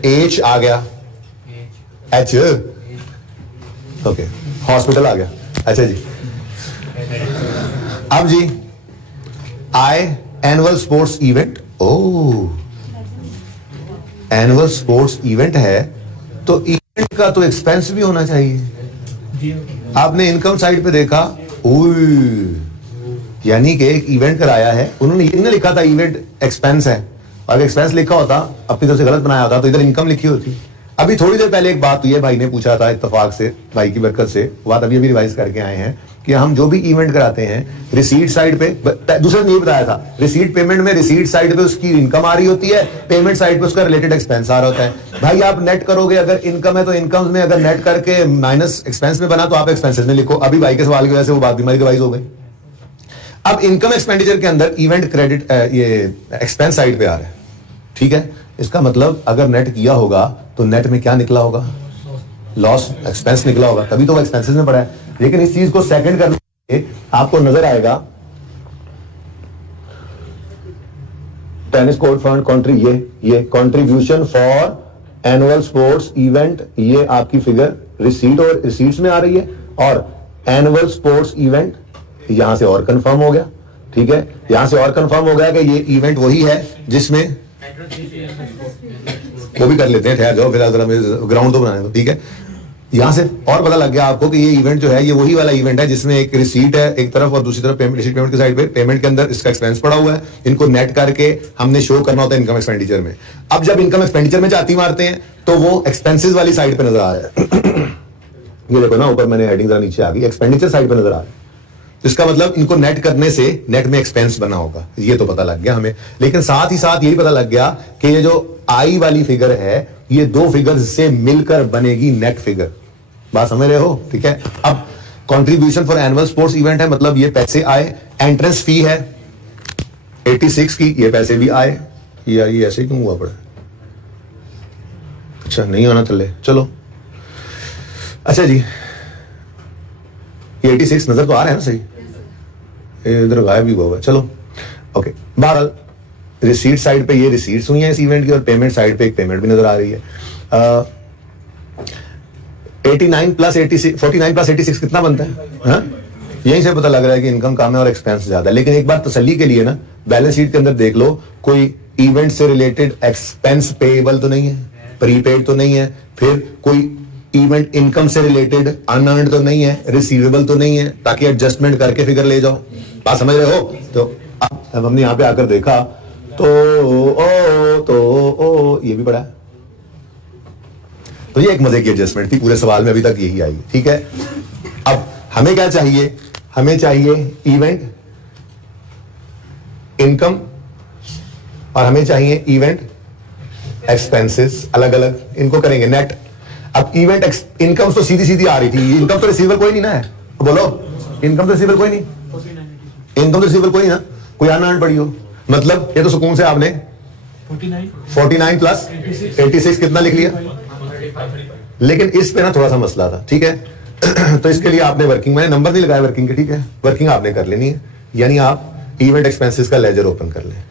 एच आ गया, एच ओके, हॉस्पिटल आ गया। अच्छा जी, अब जी आई एनुअल स्पोर्ट्स इवेंट। ओ एनुअल स्पोर्ट्स इवेंट है तो इवेंट का तो एक्सपेंस भी होना चाहिए। आपने इनकम साइड पे देखा, यानी कि एक इवेंट कराया है, उन्होंने ये नहीं लिखा था इवेंट एक्सपेंस है, और एक्सपेंस लिखा होता अपनी तरफ से गलत बनाया होता तो इधर इनकम लिखी होती। अभी थोड़ी देर पहले एक बात हुई है, भाई ने पूछा था इत्तेफाक से, भाई की बरकत से बात अभी रिवाइज करके आए हैं कि हम जो भी इवेंट कराते हैं रिसीट साइड पे, दूसरा ने ये बताया था रिसीट पेमेंट में रिसीट साइड पे उसकी इनकम आ रही होती है, पेमेंट साइड पे उसका रिलेटेड एक्सपेंस आ रहा होता है। भाई आप नेट करोगे, अगर इनकम है तो इनकम में, अगर नेट करके माइनस एक्सपेंस में बना तो आप एक्सपेंसेस में लिखो। अभी भाई के सवाल की वजह से वो बात बीमारी रिवाइज हो गई। अब इनकम एक्सपेंडिचर के अंदर इवेंट क्रेडिट ये एक्सपेंस साइड पे आ रहा है, ठीक है। इसका मतलब अगर नेट किया होगा तो नेट में क्या निकला होगा? लॉस, एक्सपेंस निकला होगा, तभी तो वो एक्सपेंसेस में पड़ा है। लेकिन इस चीज को सेकंड करने के लिए आपको नजर आएगा टेनिस कोर्ट फंड कॉन्ट्री, ये contribution for annual sports event, ये आपकी फिगर रिसीट और रिसीट्स में आ रही है, और एनुअल स्पोर्ट्स इवेंट यहां से और कंफर्म हो गया, ठीक है। यहां से और कंफर्म हो गया कि ये इवेंट वही है जिसमें, वो भी कर लेते हैं, ठहर जाओ फिलहाल ग्राउंड तो बनाने दो, ठीक है। यहां से और पता लग गया आपको कि ये इवेंट जो है ये वही वाला इवेंट है जिसमें एक रिसीट है एक तरफ और दूसरी तरफ पेमेंट, रिसीट पेमेंट की साइड पे पेमेंट के अंदर इसका एक्सपेंस पड़ा हुआ है। इनको नेट करके हमने शो करना होता है इनकम एक्सपेंडिचर में। अब जब इनकम एक्सपेंडिचर में जाती मारते हैं तो वो एक्सपेंसिस वाली साइड पे नजर आ रहा है। ये देखो ना, ऊपर मैंने हेडिंग जरा नीचे आ गई, एक्सपेंडिचर साइड पे नजर आ रहा है। इसका मतलब इनको नेट करने से नेट में एक्सपेंस बना होगा, ये तो पता लग गया हमें। लेकिन साथ ही साथ यही पता लग गया कि ये जो आई वाली फिगर है ये दो फिगर से मिलकर बनेगी नेट फिगर। बात समझ रहे हो, ठीक है। अब contribution for annual sports event है, मतलब ये पैसे आए, एंट्रेंस फी है 86 की, ये पैसे भी आए। ये ऐसे क्यों हुआ पड़ा? अच्छा नहीं होना चले, चलो। अच्छा जी, ये 86 नजर तो आ रहा है ना, सही, इधर गायब भी हुआ, चलो ओके। बहरहाल रिसीट साइड पे ये रिसीट्स हुई हैं इस इवेंट की, और पेमेंट साइड पे एक पेमेंट भी नजर आ रही है। 49 प्लस 86 कितना बनता है? हाँ, यहीं से पता लग रहा है कि इनकम कम है और एक्सपेंस ज्यादा है। लेकिन एक बार तसल्ली के लिए ना, बैलेंस शीट के अंदर देख लो, कोई इवेंट से रिलेटेड एक्सपेंस पेएबल तो नहीं है, प्रीपेड तो नहीं है, फिर कोई इवेंट इनकम से रिलेटेड अनअर्न्ड तो नहीं है, रिसीवेबल तो नहीं है, ताकि एडजस्टमेंट करके फिगर ले जाओ। बात समझ रहे हो? तो अब हमने यहां पे आकर देखा तो ये भी पड़ा है। तो ये एक मजे की एडजस्टमेंट थी, पूरे सवाल में अभी तक यही आई, ठीक है। अब हमें क्या चाहिए? हमें चाहिए इवेंट इनकम, और हमें चाहिए इवेंट एक्सपेंसेस अलग अलग इनको करेंगे नेट। अब इवेंट इनकम तो सीधी सीधी आ रही थी, इनकम तो रिसीवेबल कोई नहीं ना है, बोलो इनकम तो रिसीवेबल कोई नहीं, इनकम तो रिसीवेबल कोई नहीं ना, कोई अनअर्न्ड पड़ी हो, मतलब ये तो सुकून से आपने 49 प्लस 86 कितना लिख लिया। लेकिन इस पे ना थोड़ा सा मसला था, ठीक है। तो इसके लिए आपने वर्किंग, मैंने नंबर नहीं लगाया वर्किंग के, ठीक है, वर्किंग आपने कर लेनी है, यानी आप इवेंट एक्सपेंसेस का लेजर ओपन कर लें।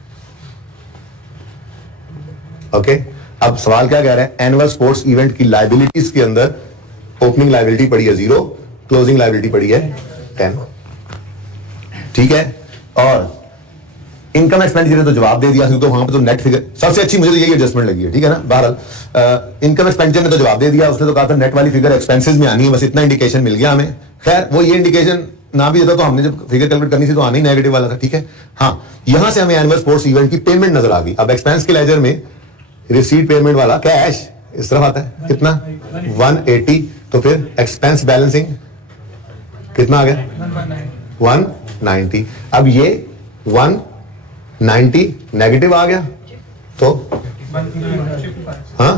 ओके, अब सवाल क्या कह रहा है, एनुअल स्पोर्ट्स इवेंट की लाइबिलिटीज के अंदर ओपनिंग लाइबिलिटी पड़ी है 0, क्लोजिंग लाइबिलिटी पड़ी है 10, ठीक है। और इनकम एक्सपेंडिचर तो जवाब दे दिया, तो वहां पे तो नेट फिगर सबसे अच्छी मुझे तो यही एडजस्टमेंट लगी है, ठीक है ना। बहरहाल इनकम एक्सपेंडिचर ने तो जवाब दे दिया, उसने तो कहा था नेट वाली फिगर एक्सपेंसेस में आनी है, बस इतना इंडिकेशन मिल गया हमें। खैर वो ये इंडिकेशन ना भी देता तो हमने जब फिगर कैलकुलेट करनी थी तो आना ही नेगेटिव वाला था, ठीक है। हाँ, यहां से हमें एनुअल स्पोर्ट्स इवेंट की पेमेंट नजर आ गई। अब एक्सपेंस के लेजर में रिसीट पेमेंट वाला कैश इस तरफ आता है, कितना 180, तो फिर एक्सपेंस बैलेंसिंग कितना आ गया 190। अब ये 190 नेगेटिव आ गया तो हाँ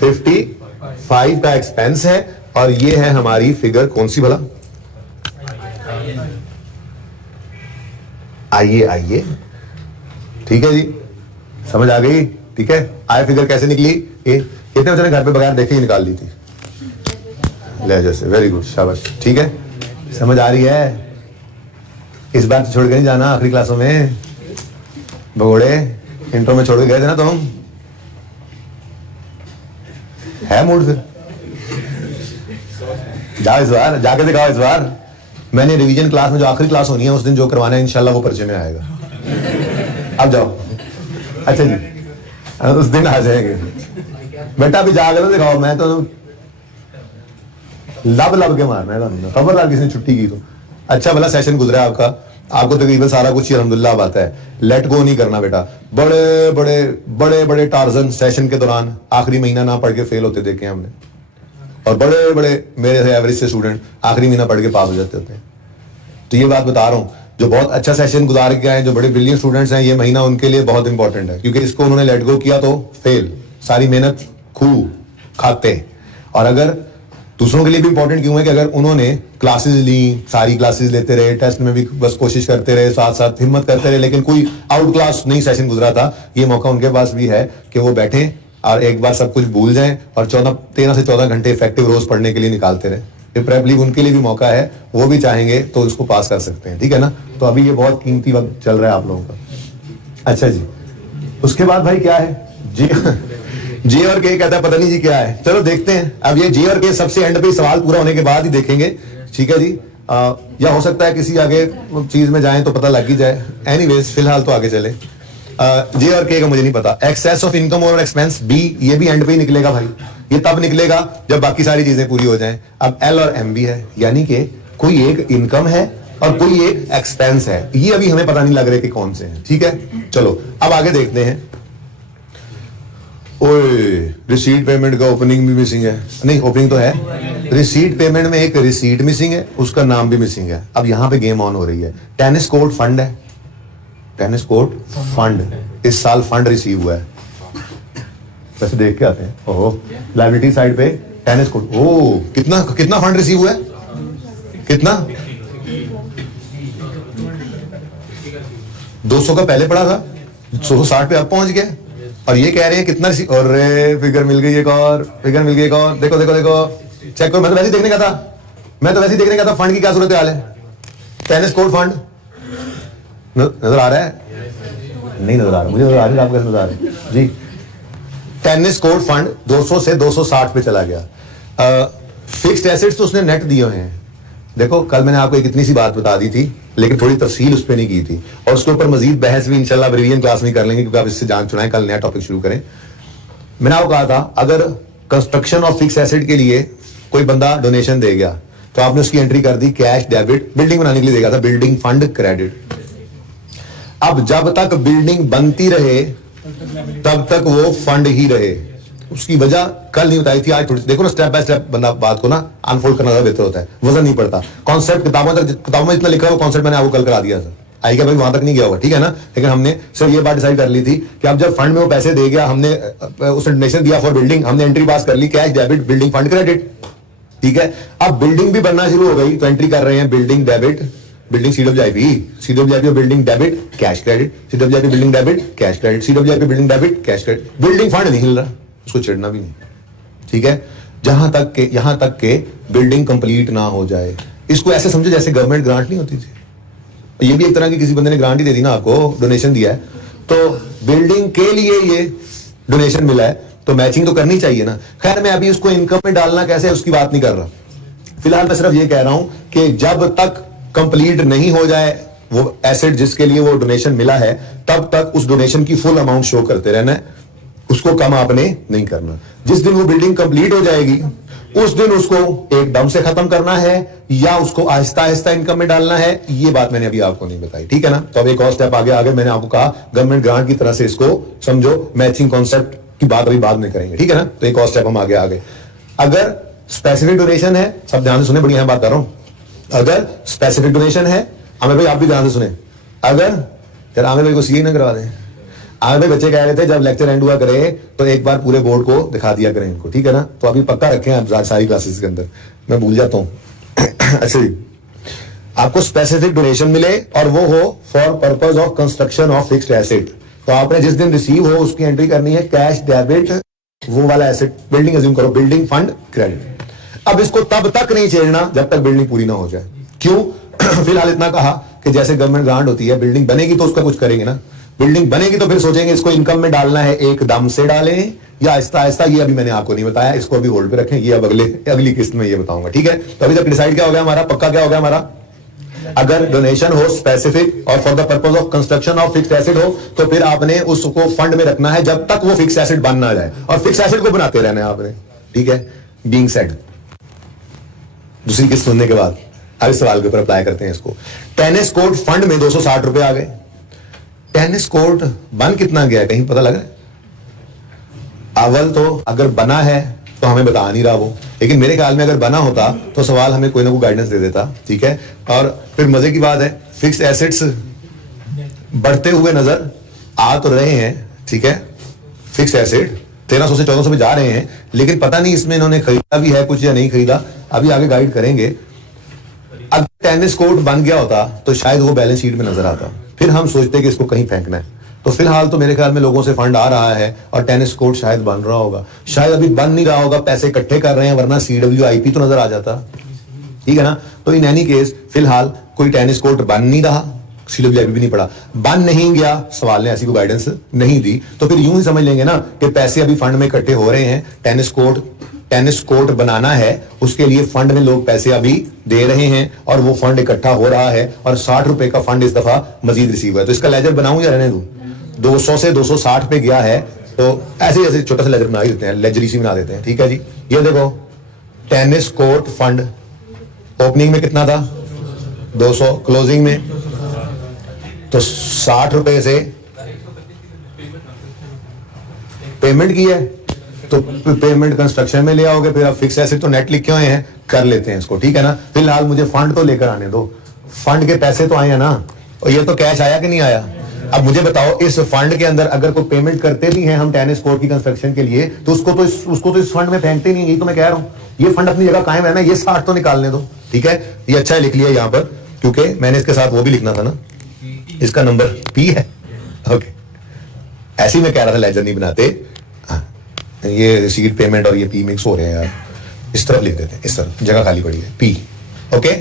55 का एक्सपेंस है, और ये है हमारी फिगर कौन सी भला, आइए ठीक है जी, समझ आ गई, ठीक है। आय फिगर कैसे निकली, ये कितने बच्चों ने घर पे बगैर देखे ही निकाल ली थी, ले जैसे, वेरी गुड, शाबाश, ठीक है, समझ आ रही है। इस बार तो छोड़ के नहीं जाना, आखिरी क्लासों में भगोड़े इंट्रो में छोड़ के गए थे ना तुम, है मूड फिर जाओ इस बार, जाके दिखाओ इस बार। मैंने रिवीजन क्लास में जो आखिरी क्लास होनी है उस दिन जो करवाना है इंशाल्लाह वो परिचय में आएगा। अब जाओ, अच्छा जी, उस दिन आ जाएंगे बेटा, अभी जाकर तो दिखाओ, मैं तो लब के मारना है, खबरदार किसी ने छुट्टी की तो। अच्छा भला सेशन गुजरा आपका, आपको तकरीबन सारा कुछ ही अल्हम्दुलिल्लाह आता है, लेट गो नहीं करना बेटा। बड़े बड़े टार्जन सेशन के दौरान आखिरी महीना ना पढ़ के फेल होते देखे हमने, और बड़े बड़े मेरे से एवरेज से स्टूडेंट आखिरी महीना पढ़ के पास हो जाते होते हैं। तो ये बात बता रहा हूँ, जो बहुत अच्छा सेशन गुजार के आए, जो बड़े ब्रिलियंट स्टूडेंट्स हैं, ये महीना उनके लिए बहुत इंपॉर्टेंट है, क्योंकि इसको उन्होंने लेट गो किया तो फेल, सारी मेहनत खू खाते। और अगर दूसरों के लिए भी इंपॉर्टेंट क्यों है कि अगर उन्होंने क्लासेस ली, सारी क्लासेस लेते रहे, टेस्ट में भी बस कोशिश करते रहे, साथ साथ हिम्मत करते रहे, लेकिन कोई आउट क्लास नहीं सेशन गुजरा था, ये मौका उनके पास भी है कि वो बैठें और एक बार सब कुछ भूल जाएं और 13 से 14 घंटे इफेक्टिव रोज पढ़ने के लिए निकालते रहे। ये प्रेप लीग उनके लिए भी मौका है, वो भी चाहेंगे तो उसको पास कर सकते हैं, ठीक है ना। तो अभी ये बहुत कीमती वक्त चल रहा है आप लोगों का। अच्छा जी, उसके बाद भाई क्या है, जे और के कहता है पता नहीं जी क्या है, चलो देखते हैं। अब ये जे और के सबसे एंड पे सवाल पूरा होने के बाद ही देखेंगे, ठीक है जी। या हो सकता है किसी आगे चीज में जाएं तो पता लग ही जाए, एनीवेज फिलहाल तो आगे चले। जे और के का मुझे नहीं पता। एक्सेस ऑफ इनकम और एक्सपेंस बी, ये भी एंड पे ही निकलेगा भाई, ये तब निकलेगा जब बाकी सारी चीजें पूरी हो जाएं। अब एल और एम भी है, यानी कि कोई एक इनकम है और कोई एक एक्सपेंस है, ये अभी हमें पता नहीं लग रहे कि कौन से हैं, ठीक है। चलो अब आगे देखते हैं। ओए, रिसीट पेमेंट का ओपनिंग भी मिसिंग है, नहीं ओपनिंग तो है, रिसीट पेमेंट में एक रिसीट मिसिंग है, उसका नाम भी मिसिंग है। अब यहां पे गेम ऑन हो रही है। टेनिस कोर्ट फंड है, टेनिस कोर्ट फंड, इस साल फंड रिसीव हुआ है, वैसे देख के आते हैं। ओह, लायबिलिटी साइड पे टेनिस कोर्ट, ओह कितना फंड रिसीव हुआ है, कितना 200 का पहले पड़ा था, 160 पे अब पहुंच गया, और ये कह रहे हैं कितना रिसीव, और फिगर मिल गई एक और, फिगर मिल गई एक और, देखो देखो देखो चेक करो। मैं तो वैसे ही देखने का था, फंड की क्या सूरत हाल है। टेनिस कोर्ट फंड नजर आ रहा है, नहीं नजर आ रहा, मुझे नजर आ रही है, आपको कैसे नजर आ रही है जी। टेनिस कोर्ट फंड 200 से 260 पे चला गया। फिक्स्ड एसेट्स तो उसने नेट दिए हुए हैं। देखो कल मैंने आपको एक इतनी सी बात बता दी थी, लेकिन थोड़ी तफसील उस पर नहीं की थी, और उसके ऊपर मजीद बहस भी इंशाल्लाह रिवीजन क्लास में कर लेंगे, क्योंकि आप इससे जान चुनाएं, कल नया टॉपिक शुरू करें। मैंने आपको कहा था अगर कंस्ट्रक्शन ऑफ फिक्स एसेट के लिए कोई बंदा डोनेशन दे गया तो आपने उसकी एंट्री कर दी कैश डेबिट, बिल्डिंग बनाने के लिए देगा था बिल्डिंग फंड क्रेडिट। अब जब तक बिल्डिंग बनती रहे तब तक वो फंड ही रहे। उसकी वजह कल नहीं बताई थी, आज थोड़ी देखो ना, स्टेप बाय स्टेप बंदा बात को ना अनफोल्ड करना ज्यादा बेहतर होता है, वजन नहीं पड़ता। कॉन्सेप्ट किताबों में जितना लिखा है वो कॉन्सेप्ट मैंने आपको कल करा दिया था, आई क्या भाई वहां तक नहीं गया होगा, ठीक है ना। लेकिन हमने सर ये बात डिसाइड कर ली थी कि अब जब फंड में वो पैसे दे गया, हमने उसने डोनेशन दिया फॉर बिल्डिंग, हमने एंट्री पास कर ली cash debit building fund credit, ठीक है। अब बिल्डिंग भी बनना शुरू हो गई तो एंट्री कर रहे हैं building debit building CWIP building debit cash credit, CWIP building debit cash credit, CWIP building debit cash credit, building fund नहीं हिल रहा, उसको चिढ़ना भी नहीं, ठीक है। यहां तक के बिल्डिंग कंप्लीट ना हो जाए। इसको ऐसे समझो जैसे गवर्नमेंट ग्रांट नहीं होती थी, ये भी एक तरह की किसी बंदे ने ग्रांट ही दे दी ना, आपको डोनेशन दिया है तो बिल्डिंग के लिए ये डोनेशन मिला है तो मैचिंग तो करनी चाहिए ना। खैर मैं अभी उसको इनकम में डालना कैसे उसकी बात नहीं कर रहा, फिलहाल मैं सिर्फ ये कह रहा हूं कि जब तक कंप्लीट नहीं हो जाए वो एसेट जिसके लिए वो डोनेशन मिला है, तब तक उस डोनेशन की फुल अमाउंट शो करते रहना है, उसको कम आपने नहीं करना। जिस दिन वो बिल्डिंग कंप्लीट हो जाएगी उस दिन उसको एकदम से खत्म करना है या उसको आहिस्ता आहिस्ता इनकम में डालना है, ये बात मैंने अभी आपको नहीं बताई, ठीक है ना। तो अब एक और स्टेप आगे मैंने आपको कहा गवर्नमेंट ग्रांट की तरह से इसको समझो, मैचिंग कॉन्सेप्ट की बात अभी बाद में करेंगे, ठीक है ना। तो एक और स्टेप हम आगे अगर स्पेसिफिक डोनेशन है, सब ध्यान से सुने, बढ़िया बात कर रहा हूं, अगर स्पेसिफिक डोनेशन है, आमिर भाई आप भी ध्यान से सुने, अगर यार आमिर भाई को सीए ना करवा दें, आमिर भाई बच्चे कह रहे थे जब लेक्चर एंड हुआ करे तो एक बार पूरे बोर्ड को दिखा दिया करें इनको, ठीक है ना। तो अभी पक्का रखें आप सारी क्लासेस के अंदर, मैं भूल जाता हूं। अच्छा जी, आपको स्पेसिफिक डोनेशन मिले और वो हो for purpose of construction of fixed asset, तो आपने जिस दिन रिसीव हो उसकी एंट्री करनी है कैश डेबिट वो वाला एसेट, बिल्डिंग अज्यूम करो बिल्डिंग फंड क्रेडिट। अब इसको तब तक नहीं छेड़ना जब तक बिल्डिंग पूरी ना हो जाए। क्यों? फिलहाल इतना कहा कि जैसे गवर्नमेंट ग्रांट होती है, बिल्डिंग बनेगी तो उसका कुछ करेंगे ना, बिल्डिंग बनेगी तो फिर सोचेंगे इसको इनकम में डालना है, एकदम से डालें या आहिस्ता आहिस्ता, ये अभी मैंने आपको नहीं बताया, इसको अभी होल्ड पे रखें, ये अब अगली किस्त में ये बताऊंगा, ठीक है। तो अभी तक डिसाइड क्या हो गया हमारा, पक्का क्या हो गया हमारा, अगर डोनेशन हो स्पेसिफिक और for the purpose of construction of fixed asset हो तो फिर आपने उसको फंड में रखना है जब तक वो फिक्स एसेट बन ना जाए, और फिक्स एसेट को बनाते रहना है आपने, ठीक है। बीइंग सेड, दूसरी किस्त सुनने के बाद अगले सवाल के ऊपर अप्लाई करते हैं इसको। टेनिस कोर्ट फंड में 260 रुपए आ गए, टेनिस कोर्ट बन कितना गया कहीं पता लगा? अव्वल तो अगर बना है तो हमें बता नहीं रहा वो, लेकिन मेरे ख्याल में अगर बना होता तो सवाल हमें कोई ना कोई गाइडेंस दे देता, ठीक है। और फिर मजे की बात है, फिक्स्ड एसेट्स बढ़ते हुए नजर आ तो रहे हैं, ठीक है। फिक्स्ड एसेट 1300 से 1400 पे जा रहे हैं, लेकिन पता नहीं इसमें इन्होंने खरीदा भी है कुछ या नहीं खरीदा, अभी आगे गाइड करेंगे। अगर टेनिस कोर्ट बन गया होता तो शायद वो बैलेंस शीट में नजर आता, फिर हम सोचते कि इसको कहीं फेंकना है। तो फिलहाल तो मेरे ख्याल में लोगों से फंड आ रहा है और टेनिस कोर्ट शायद बन रहा होगा, शायद अभी बन नहीं रहा होगा, पैसे इकट्ठे कर रहे हैं, वरना CWIP तो नजर आ जाता, ठीक है ना। तो इन एनी केस फिलहाल कोई टेनिस कोर्ट बन नहीं रहा, CWIP भी नहीं पड़ा, बन नहीं गया, सवाल ने ऐसी कोई गाइडेंस नहीं दी, तो फिर यूं ही समझ लेंगे ना कि पैसे अभी फंड में इकट्ठे हो रहे हैं, टेनिस कोर्ट बनाना है, उसके लिए फंड में लोग पैसे अभी दे रहे हैं और वो फंड इकट्ठा हो रहा है, और 60 रुपए का फंड इस दफा मजीद रिसीव है। तो इसका लेजर बनाऊं या रहने दूं? 200 से 260 पे गया है, तो ऐसे ऐसे छोटा सा लेजर बना देते हैं, लेजर इसी बना देते हैं, ठीक है जी। ये देखो टेनिस कोर्ट फंड ओपनिंग में कितना था 200, क्लोजिंग में तो 60 रुपए से पेमेंट की है, तो पेमेंट कंस्ट्रक्शन में ले आओगे, फिर आप फिक्स एसेट तो नेट लिखे हुए हैं, कर लेते हैं इसको, ठीक है ना। फिलहाल मुझे फंड तो लेकर आने दो, फंड के पैसे तो आए हैं ना, और ये तो कैश आया कि नहीं आया। अब मुझे बताओ इस फंड के अंदर अगर कोई पेमेंट करते भी हैं हम टेनिस कोर्ट की कंस्ट्रक्शन के लिए, तो उसको तो इस फंड में फेंकते नहीं, यही तो मैं कह रहा हूं, ये फंड अपनी जगह कायम है ना, ये 60 तो निकालने दो, ठीक है। ये अच्छा है लिख लिया यहाँ पर, क्योंकि मैंने इसके साथ वो भी लिखना था ना, इसका नंबर P है, ओके। ऐसे ही मैं कह रहा था लेजर नहीं बनाते, ये रिसीट पेमेंट और ये P मिक्स हो रहे हैं यार, इस तरफ लिख देते हैं, इस तरफ जगह खाली पड़ी है P, ओके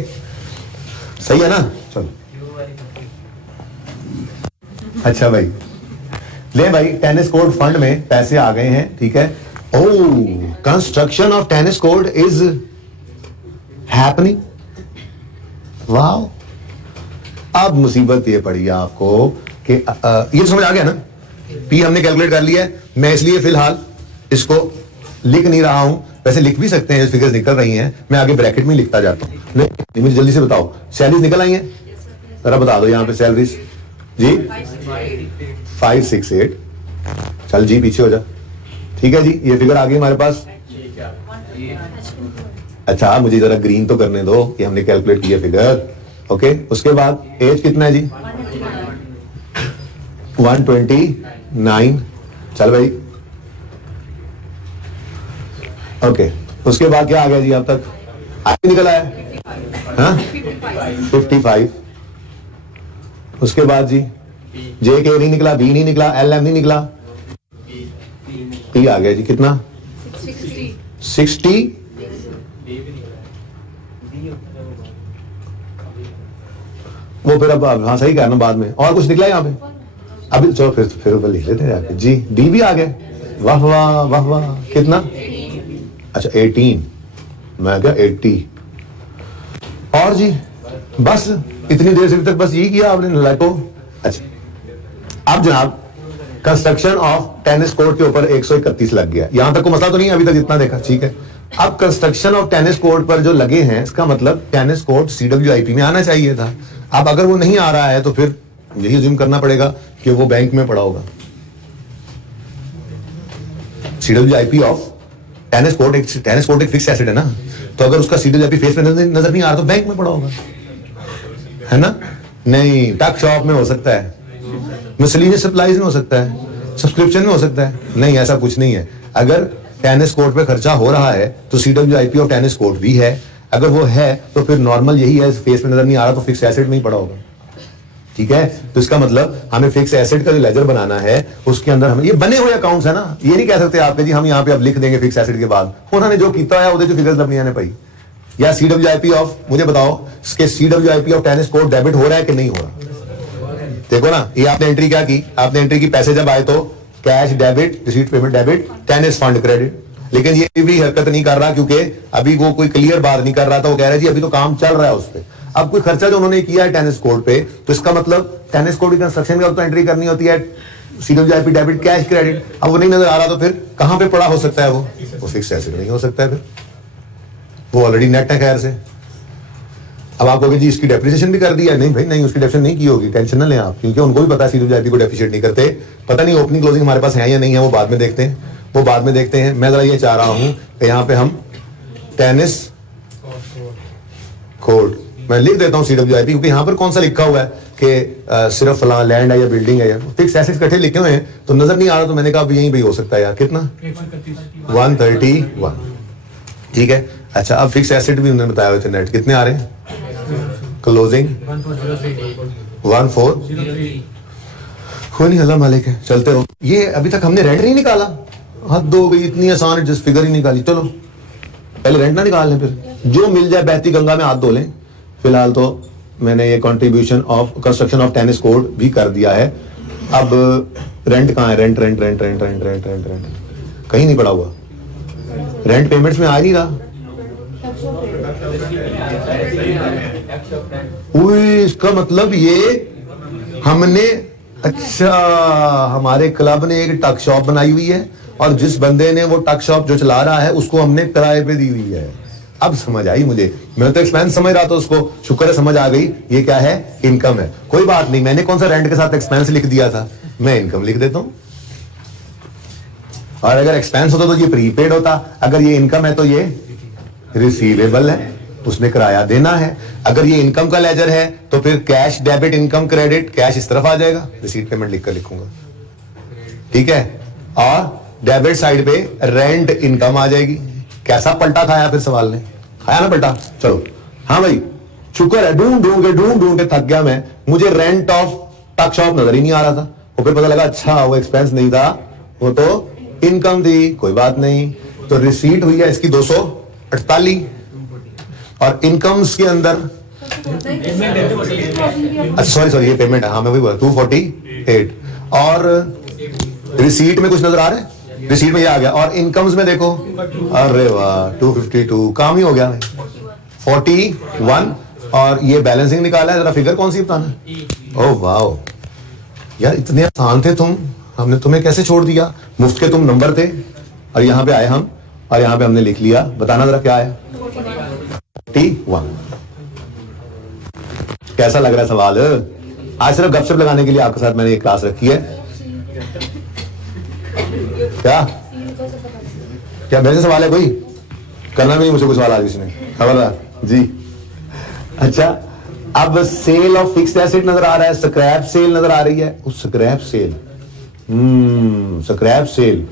सही है ना। चलो अच्छा भाई, ले भाई टेनिस कोर्ट फंड में पैसे आ गए हैं, ठीक है। Oh, construction of tennis court is happening, wow. अब मुसीबत ये पड़ी आपको कि ये समझ आ गया ना, P हमने कैलकुलेट कर लिया है, मैं इसलिए फिलहाल इसको लिख नहीं रहा हूं, वैसे लिख भी सकते हैं, फिगर्स निकल रही हैं, मैं आगे ब्रैकेट में लिखता जाता हूं। मुझे जल्दी से बताओ सैलरीज निकल आई हैं, जरा बता दो यहाँ पे सैलरीज जी 568, चल जी पीछे हो जा, ठीक है जी। ये फिगर आ गई हमारे पास, अच्छा मुझे जरा ग्रीन तो करने दो कि हमने कैलकुलेट किया फिगर, ओके। उसके बाद एज कितना है जी 129, चल भाई। ओके, उसके बाद क्या आ गया जी? अब तक आई निकला है, हाँ 55। उसके बाद जी जे के नहीं निकला, बी नहीं निकला, एल एम नहीं निकला, पी आ गया जी। कितना? 60। वो फिर अब हाँ सही कहना बाद में। और कुछ निकला यहाँ पे? अभी चलो फिर लिख लेते हैं जाके जी। डी भी आ गए, वाह वाह वाह वाह। कितना? अच्छा 18, मैं क्या 80। और जी बस इतनी देर से तक बस यही किया आपने नलायको। अच्छा अब जनाब कंस्ट्रक्शन ऑफ टेनिस कोर्ट के ऊपर 131 लग गया। यहां तक को मसला तो नहीं है अभी तक जितना देखा, ठीक है। अब कंस्ट्रक्शन ऑफ टेनिस कोर्ट पर जो लगे हैं, इसका मतलब टेनिस कोर्ट CWIP में आना चाहिए था। अब अगर वो नहीं आ रहा है तो फिर यही अज्यूम करना पड़ेगा कि वो बैंक में पड़ा होगा। CWIP ऑफ टेनिस कोर्ट एक फिक्स एसेट है ना, तो अगर उसका CWIP फेस में नजर नहीं आ रहा तो बैंक में पड़ा होगा, है ना? नहीं, टक शॉप में हो सकता है, मिसलेनियस सप्लाईज में हो सकता है, सब्सक्रिप्शन में हो सकता है। नहीं, ऐसा कुछ नहीं है। अगर टेनिस कोर्ट पे खर्चा हो रहा है तो CWIP ऑफ टेनिस कोर्ट भी है। अगर वो है तो फिर नॉर्मल यही है, फेस में नजर नहीं आ रहा तो फिक्स एसेट में ही पड़ा होगा, ठीक है। तो इसका मतलब हमें फिक्स एसेट का जो लेजर बनाना है उसके अंदर हमें ये बने हुए अकाउंट्स है ना, ये नहीं कह सकते आपके जी हम यहाँ पे अब लिख देंगे फिक्स एसेट के बाद उन्होंने जो किया है जो फिगर्स लबनिया ने पाई। या CWIP ऑफ, मुझे बताओ इसके CWIP of tennis court debit हो रहा है कि नहीं हो रहा? देखो ना, ये आपने एंट्री क्या की? आपने एंट्री की पैसे जब आए तो cash debit, receipt payment debit, tennis fund credit. लेकिन ये भी हरकत नहीं कर रहा क्योंकि अभी वो कोई क्लियर बात नहीं कर रहा था। वो कह रहा है जी अभी तो काम चल रहा है उस पर। अब कोई खर्चा जो उन्होंने किया है टेनिस कोर्ट पे, तो इसका मतलब टेनिस कोर्ट की कंस्ट्रक्शन का तो एंट्री करनी होती है CWIP डेबिट, कैश क्रेडिट। अब वो नहीं नजर आ रहा तो फिर कहां पे पड़ा हो सकता है? वो फिक्स एसेट नहीं हो सकता है, फिर वो ऑलरेडी नेट है। खैर से अब आप कहोगे जी इसकी डेप्रिसिएशन भी कर दिया। नहीं भाई नहीं, उसकी डेप्रिसिएशन नहीं की होगी, टेंशन ना लें आप, क्योंकि उनको भी पता है CWIP को डेप्रिशिएट नहीं करते। पता नहीं ओपनिंग क्लोजिंग हमारे पास है या नहीं है, वो बाद में देखते हैं, वो बाद में देखते हैं। मैं जरा ये चाह रहा हूं कि यहाँ पे हम टेनिस कोर्ट मैं लिख देता हूँ CWIP, क्योंकि यहाँ पर कौन सा लिखा हुआ है कि सिर्फ फला लैंड है या बिल्डिंग है या फिक्स एसेट्स इकट्ठे लिखे हुए हैं तो नजर नहीं आ रहा। तो मैंने कहा यहीं भी हो सकता है यार। कितना? 131, ठीक है। अच्छा अब फिक्स एसेट भी उन्होंने बताया हुए थे नेट कितने आ रहे हैं? क्लोजिंग 1403। कोई नहीं, अल्लाह मालिक है, चलते रहो। ये अभी तक हमने रेंट नहीं निकाला, हद हो गई, इतनी आसान जिस फिगर ही निकाली। चलो पहले रेंट ना निकाल लें, फिर जो मिल जाए बहती गंगा में हाथ धो लें। फिलहाल तो मैंने ये contribution of construction of tennis court भी कर दिया है। अब रेंट कहाँ है? Rent rent rent rent rent rent rent rent कहीं नहीं पड़ा हुआ। रेंट पेमेंट्स में आ नहीं रहा। इसका मतलब ये हमने, अच्छा हमारे क्लब ने एक टक शॉप बनाई हुई है और जिस बंदे ने वो टक शॉप जो चला रहा है उसको हमने किराए पे दी हुई है। अब समझ आई मुझे, मैं तो एक्सपेंस समझ रहा था उसको, शुक्र है समझ आ गई। ये क्या है? इनकम है। कोई बात नहीं, मैंने कौन सा रेंट के साथ एक्सपेंस लिख दिया था, मैं इनकम लिख देता हूं। और अगर एक्सपेंस होता तो ये प्रीपेड होता, अगर ये इनकम है तो ये रिसीवेबल है, उसने किराया देना है। अगर ये इनकम का लेजर है तो फिर cash debit income credit, cash इस तरफ आ जाएगा, रिसीट पेमेंट लिखकर लिखूंगा, ठीक है। और डेबिट साइड पे रेंट इनकम आ जाएगी। कैसा पलटा खाया फिर सवाल ने? खाया ना पलटा? चलो हाँ भाई, शुक्र है, ढूंढ ढूंढ के थक गया मैं। मुझे रेंट ऑफ टक शॉप नजर ही नहीं आ रहा था, और फिर पता लगा अच्छा वो एक्सपेंस नहीं था, वो तो इनकम थी। कोई बात नहीं, तो रिसीट हुई है इसकी 248 और इनकम्स के अंदर सॉरी ये पेमेंट है, हाँ मैं वही बोला 248। और रिसीट में कुछ नजर आ रहा है? रिसीट में ये आ गया। और इनकम्स में देखो, अरे वाह 252, काम ही हो गया 41। और ये बैलेंसिंग निकाला है, जरा फिगर कौन सी बताना? ओह वाह यार, इतने आसान थे तुम, हमने तुम्हें कैसे छोड़ दिया? मुफ्त के तुम नंबर थे और यहाँ पे आए हम, और यहाँ पे हमने लिख लिया। बताना जरा क्या है? 41। कैसा लग रहा है सवाल? आज सिर्फ गपशप लगाने के लिए आपके साथ मैंने एक क्लास रखी है। क्या मेरे से सवाल है कोई? करना भी नहीं मुझे कोई सवाल आज इसने, खबरदार जी। अच्छा अब सेल ऑफ फिक्स्ड एसेट नजर आ रहा है, स्क्रैप सेल नजर आ रही है, उस स्क्रैप सेल, स्क्रैप सेल,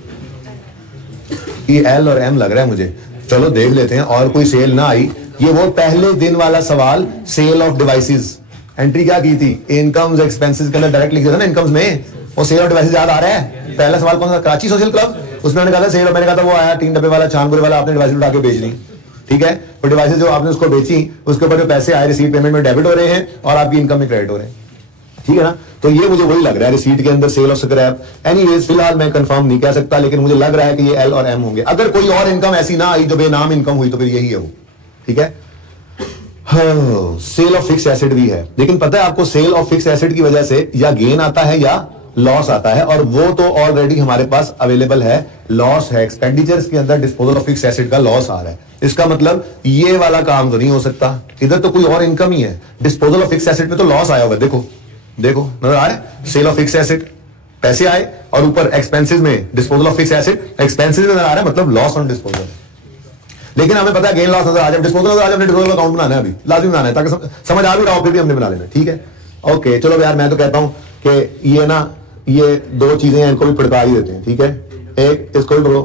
ये एल और एम लग रहा है मुझे, चलो देख लेते हैं। और कोई सेल ना आई, ये वो पहले दिन वाला सवाल, सेल ऑफ डिवाइसेस, एंट्री क्या की थी, इनकम्स एक्सपेंसेस के अंदर डायरेक्ट लिख दिया था ना इनकम्स में, वो सेल ऑफ डिवाइसेस याद आ रहा है। पहला सवाल कौन सा, कराची सोशल क्लब, उसमें मैंने कहा था सेल, मैंने कहा था वो आया 3 डब्बे वाला चांदपुर वाला, आपने डिवाइस उठा के बेच ली, ठीक है। वो डिवाइसेस जो आपने उसको बेची, उसके ऊपर जो पैसे आए रिसीट पेमेंट में डेबिट हो रहे हैं और आपकी इनकम में क्रेडिट हो रहे हैं, ठीक है ना। तो ये मुझे वही लग रहा है, रिसीट के अंदर सेल ऑफ स्क्रैप। एनीवेज फिलहाल मैं कंफर्म नहीं कह सकता, लेकिन मुझे लग रहा है कि ये एल और एम होंगे। अगर कोई और इनकम ऐसी ना आई जो बेनाम इनकम हुई तो फिर यही है वो, ठीक है। सेल ऑफ फिक्स एसेट भी है, लेकिन पता है आपको सेल ऑफ फिक्स एसेट की वजह से या गेन आता है या लॉस आता है, और वो तो ऑलरेडी हमारे पास अवेलेबल है, लॉस है। एक्सपेंडिचर्स के अंदर डिस्पोजल ऑफ फिक्स एसेट का लॉस आ रहा है, इसका मतलब ये वाला काम तो नहीं हो सकता, इधर तो कोई और इनकम ही है। डिस्पोजल ऑफ फिक्स एसेट में तो लॉस आया होगा, देखो देखो नजर आ रहा है, सेल ऑफ फिक्स एसेट पैसे आए और ऊपर एक्सपेंसेस में disposal of fix asset, expenses नजर आ रहा है, मतलब लॉस ऑन डिस्पोजल। लेकिन हमें पता है गेन लॉस नजर आ जाए, डिस्पोजल नजर आ जाए, डिस्पोजल अकाउंट बनाना है, अभी लाजिम बनाना है, ताकि समझ आ भी रहा हो, फिर भी हमने बना लेना, ठीक है। ओके चलो यार, मैं तो कहता हूं कि ये ना, ये दो चीजें हैं, इनको भी पड़का ही देते हैं, ठीक है। एक इसको भी पढ़ो,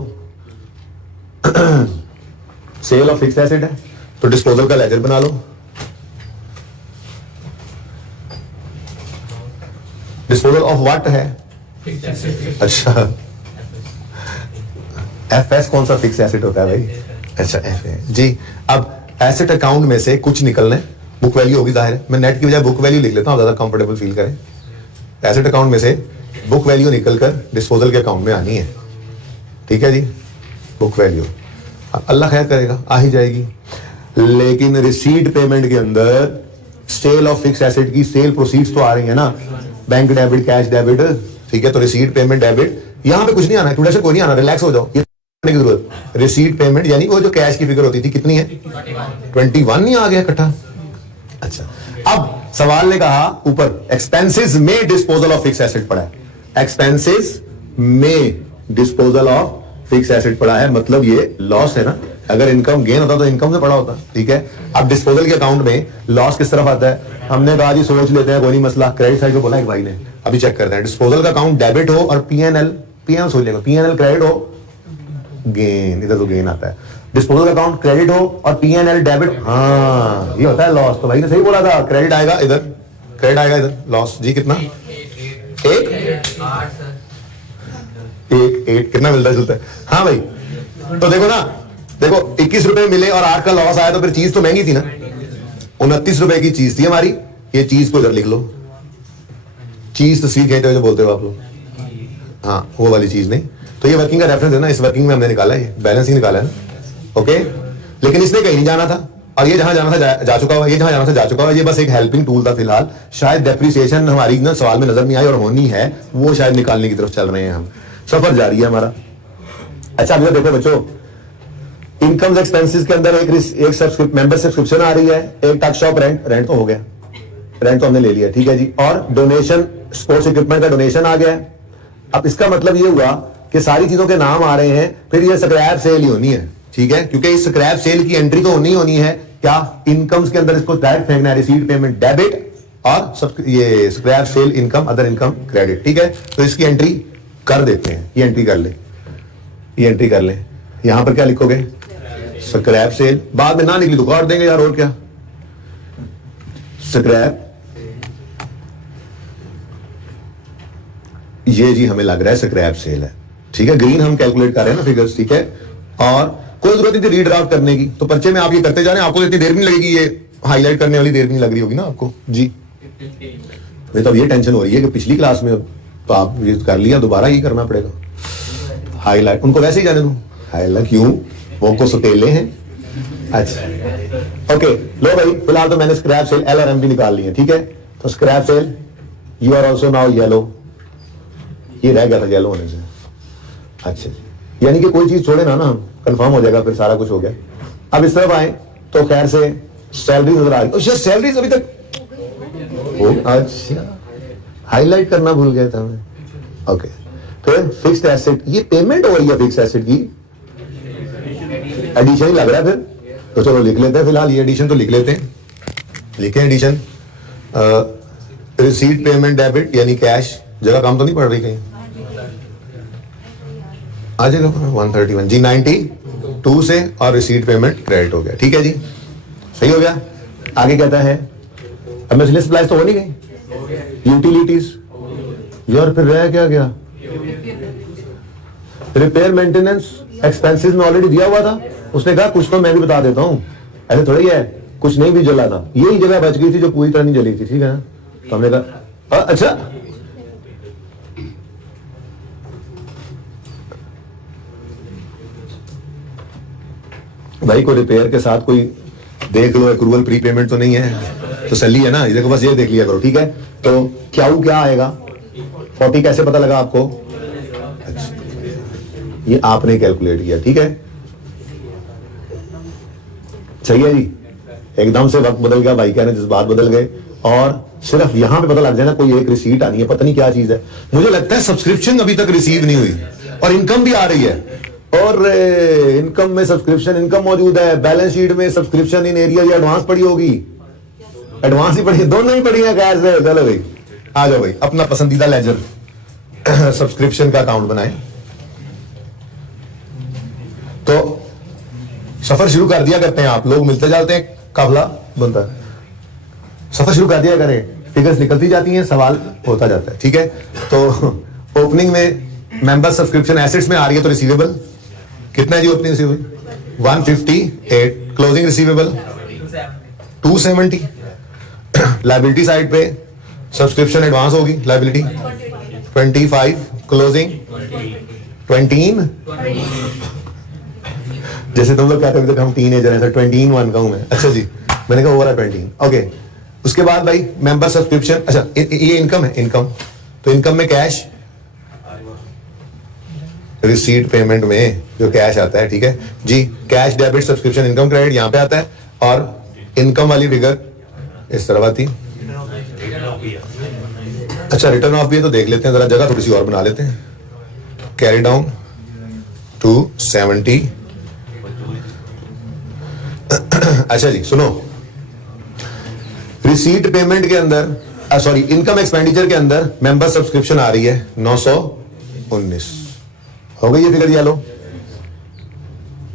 सेल ऑफ फिक्स्ड एसेट है तो डिस्पोजल का लेजर बना लो, डिस्पोजल ऑफ व्हाट है, अच्छा एफ एस कौन सा फिक्स एसेट होता है भाई, अच्छा एफ है जी। अब एसेट अकाउंट में से कुछ निकलने, बुक वैल्यू होगी जाहिर है, मैं नेट की बजाय बुक वैल्यू लिख लेता हूं, ज्यादा कंफर्टेबल फील करें। एसेट अकाउंट में से बुक वैल्यू निकलकर डिस्पोजल के अकाउंट में आनी है, ठीक है जी, बुक वैल्यू अल्लाह खैर करेगा आ ही जाएगी। लेकिन रिसीट पेमेंट के अंदर सेल ऑफ फिक्स एसेट की सेल प्रोसीड्स तो आ रही है ना, बैंक डेबिट, कैश डेबिट, ठीक है। तो रिसीट पेमेंट डेबिट, यहां पे कुछ नहीं आना है, कोई नहीं आना, रिलैक्स हो जाओ, ये की जरूरत। रिसीट पेमेंट यानी वो जो कैश की फिगर होती थी कितनी है, 21 नहीं आ गया इकट्ठा। अच्छा अब सवाल ने कहा ऊपर एक्सपेंसेस में डिस्पोजल ऑफ फिक्स एसेट पड़ा है, एक्सपेंसेस में डिस्पोजल ऑफ फिक्स एसेट पड़ा है, मतलब ये लॉस है ना। अगर इनकम गेन होता तो इनकम से पड़ा होता, ठीक है। अब डिस्पोजल के अकाउंट में लॉस किस तरफ आता है, हमने कहा जी सोच लेते हैं, कोई नहीं मसला, क्रेडिट साइड को बोला एक भाई ने, अभी चेक करते हैं। डिस्पोजल का अकाउंट डेबिट हो और पीएनएल सोच लेगा, पीएनएल क्रेडिट हो, गेन, इधर तो गेन आता है। डिस्पोजल का अकाउंट क्रेडिट हो और पीएनएल डेबिट, हाँ ये होता है लॉस। तो भाई ने सही बोला था, क्रेडिट आएगा इधर, क्रेडिट आएगा इधर, लॉस जी कितना, एक कितना मिलता है जुलता है, हाँ भाई। तो देखो ना, देखो 21 रुपए मिले और 8 का लॉस आया, तो फिर चीज तो महंगी थी ना, 29 रुपए की चीज थी हमारी, ये चीज को इधर लिख लो, चीज तस्वीर खींचते जो बोलते हो आप लोग, हाँ वो वाली चीज नहीं। तो ये वर्किंग का रेफरेंस है ना, इस वर्किंग में हमने निकाला है, ये बैलेंस ही निकाला है, ओके। लेकिन इसने कहीं नहीं जाना था, और ये जहां जाना था जा चुका हुआ, ये जहां जाना था जा चुका हुआ, ये बस एक हेल्पिंग टूल था फिलहाल। शायद डेप्रिसिएशन हमारी ना सवाल में नजर नहीं आई और होनी है, वो शायद निकालने की तरफ चल रहे हैं हम, सफर जारी है हमारा। अच्छा अभी देखो बच्चों, इनकम एक्सपेंसेस के अंदर एक मेंबर सब्सक्रिप्शन आ रही है, एक टच शॉप रेंट तो हो गया, रेंट तो हमने ले लिया, ठीक है जी। और डोनेशन, स्पोर्ट्स इक्विपमेंट का डोनेशन आ गया। अब इसका मतलब ये हुआ कि सारी चीजों के नाम आ रहे हैं, फिर ये स्क्रैप सेल ही होनी है, ठीक है, क्योंकि इस स्क्रैप सेल की एंट्री तो होनी है क्या, इनकम्स के अंदर इसको डायरेक्ट फेंकना है, रिसीट पेमेंट डेबिट और सब ये scrap sale income, other income credit, ठीक है। तो इसकी एंट्री कर देते हैं, ये एंट्री कर ले, ये एंट्री कर ले। यहां पर क्या लिखोगे, स्क्रैप सेल, बाद में ना निकली तो कर देंगे यार, और क्या, स्क्रैप, ये जी हमें लग रहा है स्क्रैप सेल है, ठीक है। ग्रीन हम कैलकुलेट कर रहे हैं ना फिगर्स, ठीक है। और कोई जरूरत नहीं थी रीड्राफ्ट करने की, तो पर्चे में आप ये करते जा रहे हैं, आपको इतनी देर भी नहीं लगेगी, ये हाईलाइट करने वाली देर भी नहीं लग रही होगी ना आपको जी। तो अब ये टेंशन हो रही है कि पिछली क्लास में तो आप ये कर लिया, दोबारा ही करना पड़ेगा हाईलाइट, उनको वैसे ही जाने दो, हाईलाइट क्यों, वो को सतेले हैं। अच्छा ओके लो भाई, फिलहाल तो मैंने स्क्रैप सेल एल और एम भी निकाल लिए, ठीक है। तो scrap sale, you are also now yellow, ये रह गया था येलो होने से, अच्छा यानी कि कोई चीज छोड़े ना हम, कंफर्म हो जाएगा, फिर सारा कुछ हो गया। अब इस तरफ आए तो खैर से सैलरी नजर आ रही, सैलरी अभी तक अच्छा हाईलाइट करना भूल गया था मैं, ओके। फिर फिक्स्ड एसेट, ये पेमेंट हो रही है फिक्स्ड एसेट की, एडिशन ही लग रहा है फिर, तो चलो लिख लेते हैं फिलहाल, ये एडिशन तो लिख लेते हैं, लिखे एडिशन, रिसीट पेमेंट डेबिट यानी कैश, जगह काम तो नहीं पड़ रही कहीं, आ जाएगा 131 जी 92 से, और रिसीट पेमेंट क्रेडिट हो गया। ठीक है जी, सही हो गया। आगे कहता है अब मिसलेनियस सप्लाईज तो हो नहीं गई, यूटिलिटीज यार फिर रह क्या गया, रिपेयर मेंटेनेंस एक्सपेंसेस में ऑलरेडी दिया हुआ था। उसने कहा कुछ तो मैं भी बता देता हूं, ऐसे थोड़ा ही है, कुछ नहीं भी जला था, यही जगह बच गई थी जो पूरी तरह नहीं जली थी। ठीक है ना, तो हमने कहा अच्छा भाई को रिपेयर के साथ कोई देख लो, एक्रूवल प्री पेमेंट तो नहीं है, तसल्ली है ना, देखो बस ये देख लिया करो। ठीक है, तो क्या आएगा 40 कैसे पता लगा आपको? अच्छा, ये आपने कैलकुलेट किया। ठीक है, सही है जी। एकदम से वक्त बदल गया, भाई कहने जज्बात बदल गए, और सिर्फ यहां पे पता लग जाए ना कोई एक रिसीट आनी है, पता नहीं क्या चीज है। मुझे लगता है सब्सक्रिप्शन अभी तक रिसीव नहीं हुई और इनकम भी आ रही है, और इनकम में सब्सक्रिप्शन इनकम मौजूद है, बैलेंस शीट में सब्सक्रिप्शन इन एरिया या एडवांस पड़ी होगी, एडवांस ही पड़ी, दोनों ही पड़ी है। खैर से चलो भाई, आ जाओ भाई, अपना पसंदीदा लेजर सब्सक्रिप्शन का अकाउंट बनाए। तो सफर शुरू कर दिया करते हैं आप लोग, मिलते जाते हैं, काफिला बनता है, सफर शुरू कर दिया करें, फिगर्स निकलती जाती हैं, सवाल होता जाता है। ठीक है, तो ओपनिंग में मेंबर सब्सक्रिप्शन एसेट्स में आ रही है, तो रिसीवेबल कितना है जी? Opening receivable 158, closing receivable 270, liability side पे सब्सक्रिप्शन एडवांस होगी, लायबिलिटी 25, क्लोजिंग 20, जैसे तुम लोग कहते हैं हम टीनेजर हैं, 21 का हूं मैं। अच्छा जी, मैंने कहा ओवर 20, ओके। उसके बाद भाई मेंबर सब्सक्रिप्शन, अच्छा ये इनकम है, इनकम, तो इनकम में कैश, रिसीट पेमेंट में जो कैश आता है। ठीक है जी, cash debit subscription income credit यहां पे आता है, और इनकम वाली फिगर इस तरफ आती। अच्छा रिटर्न ऑफ भी है, तो देख लेते हैं जरा, जगह थोड़ी सी और बना लेते हैं। Carry down 270। अच्छा जी सुनो, रिसीट पेमेंट के अंदर, सॉरी इनकम एक्सपेंडिचर के अंदर मेंबर सब्सक्रिप्शन आ रही है 919। हो गई ये फिगर, ये लो।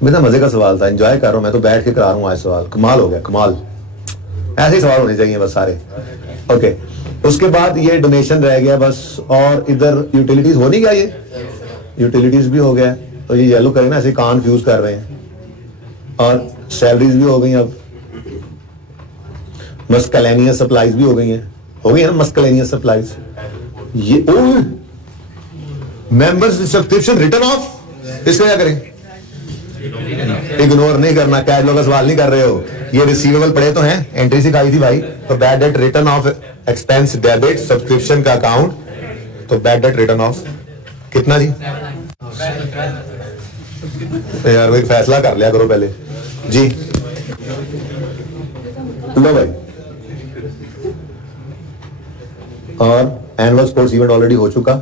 मेरा मजे का सवाल था, एंजॉय कर रहा हूं मैं, तो बैठ के करा रहा हूं आज सवाल, कमाल हो गया, कमाल। ऐसे ही सवाल होने चाहिए बस सारे। ओके, उसके बाद ये डोनेशन रह गया बस, और इधर यूटिलिटीज हो नहीं गया, ये यूटिलिटीज भी हो गया, तो ये येलो करें ना, ऐसे कन्फ्यूज कर रहे हैं, और सैलरीज भी हो गई, अब मस्कलेनियस सप्लाईज भी हो गई हैं, हो गई है ना मस्कलेनियस सप्लाईज। ये मेंबर्स सब्सक्रिप्शन रिटर्न ऑफ, इसको क्या करें? इग्नोर नहीं करना, कैश लोग सवाल नहीं कर रहे हो, ये रिसीवेबल पड़े तो हैं, एंट्री सिखाई थी भाई, तो bad debt return of expense debit subscription का अकाउंट, तो बैड डेट रिटर्न ऑफ कितना जी? यार भाई फैसला कर लिया करो पहले जी। लो भाई, और एनुअल स्पोर्ट्स इवेंट ऑलरेडी हो चुका।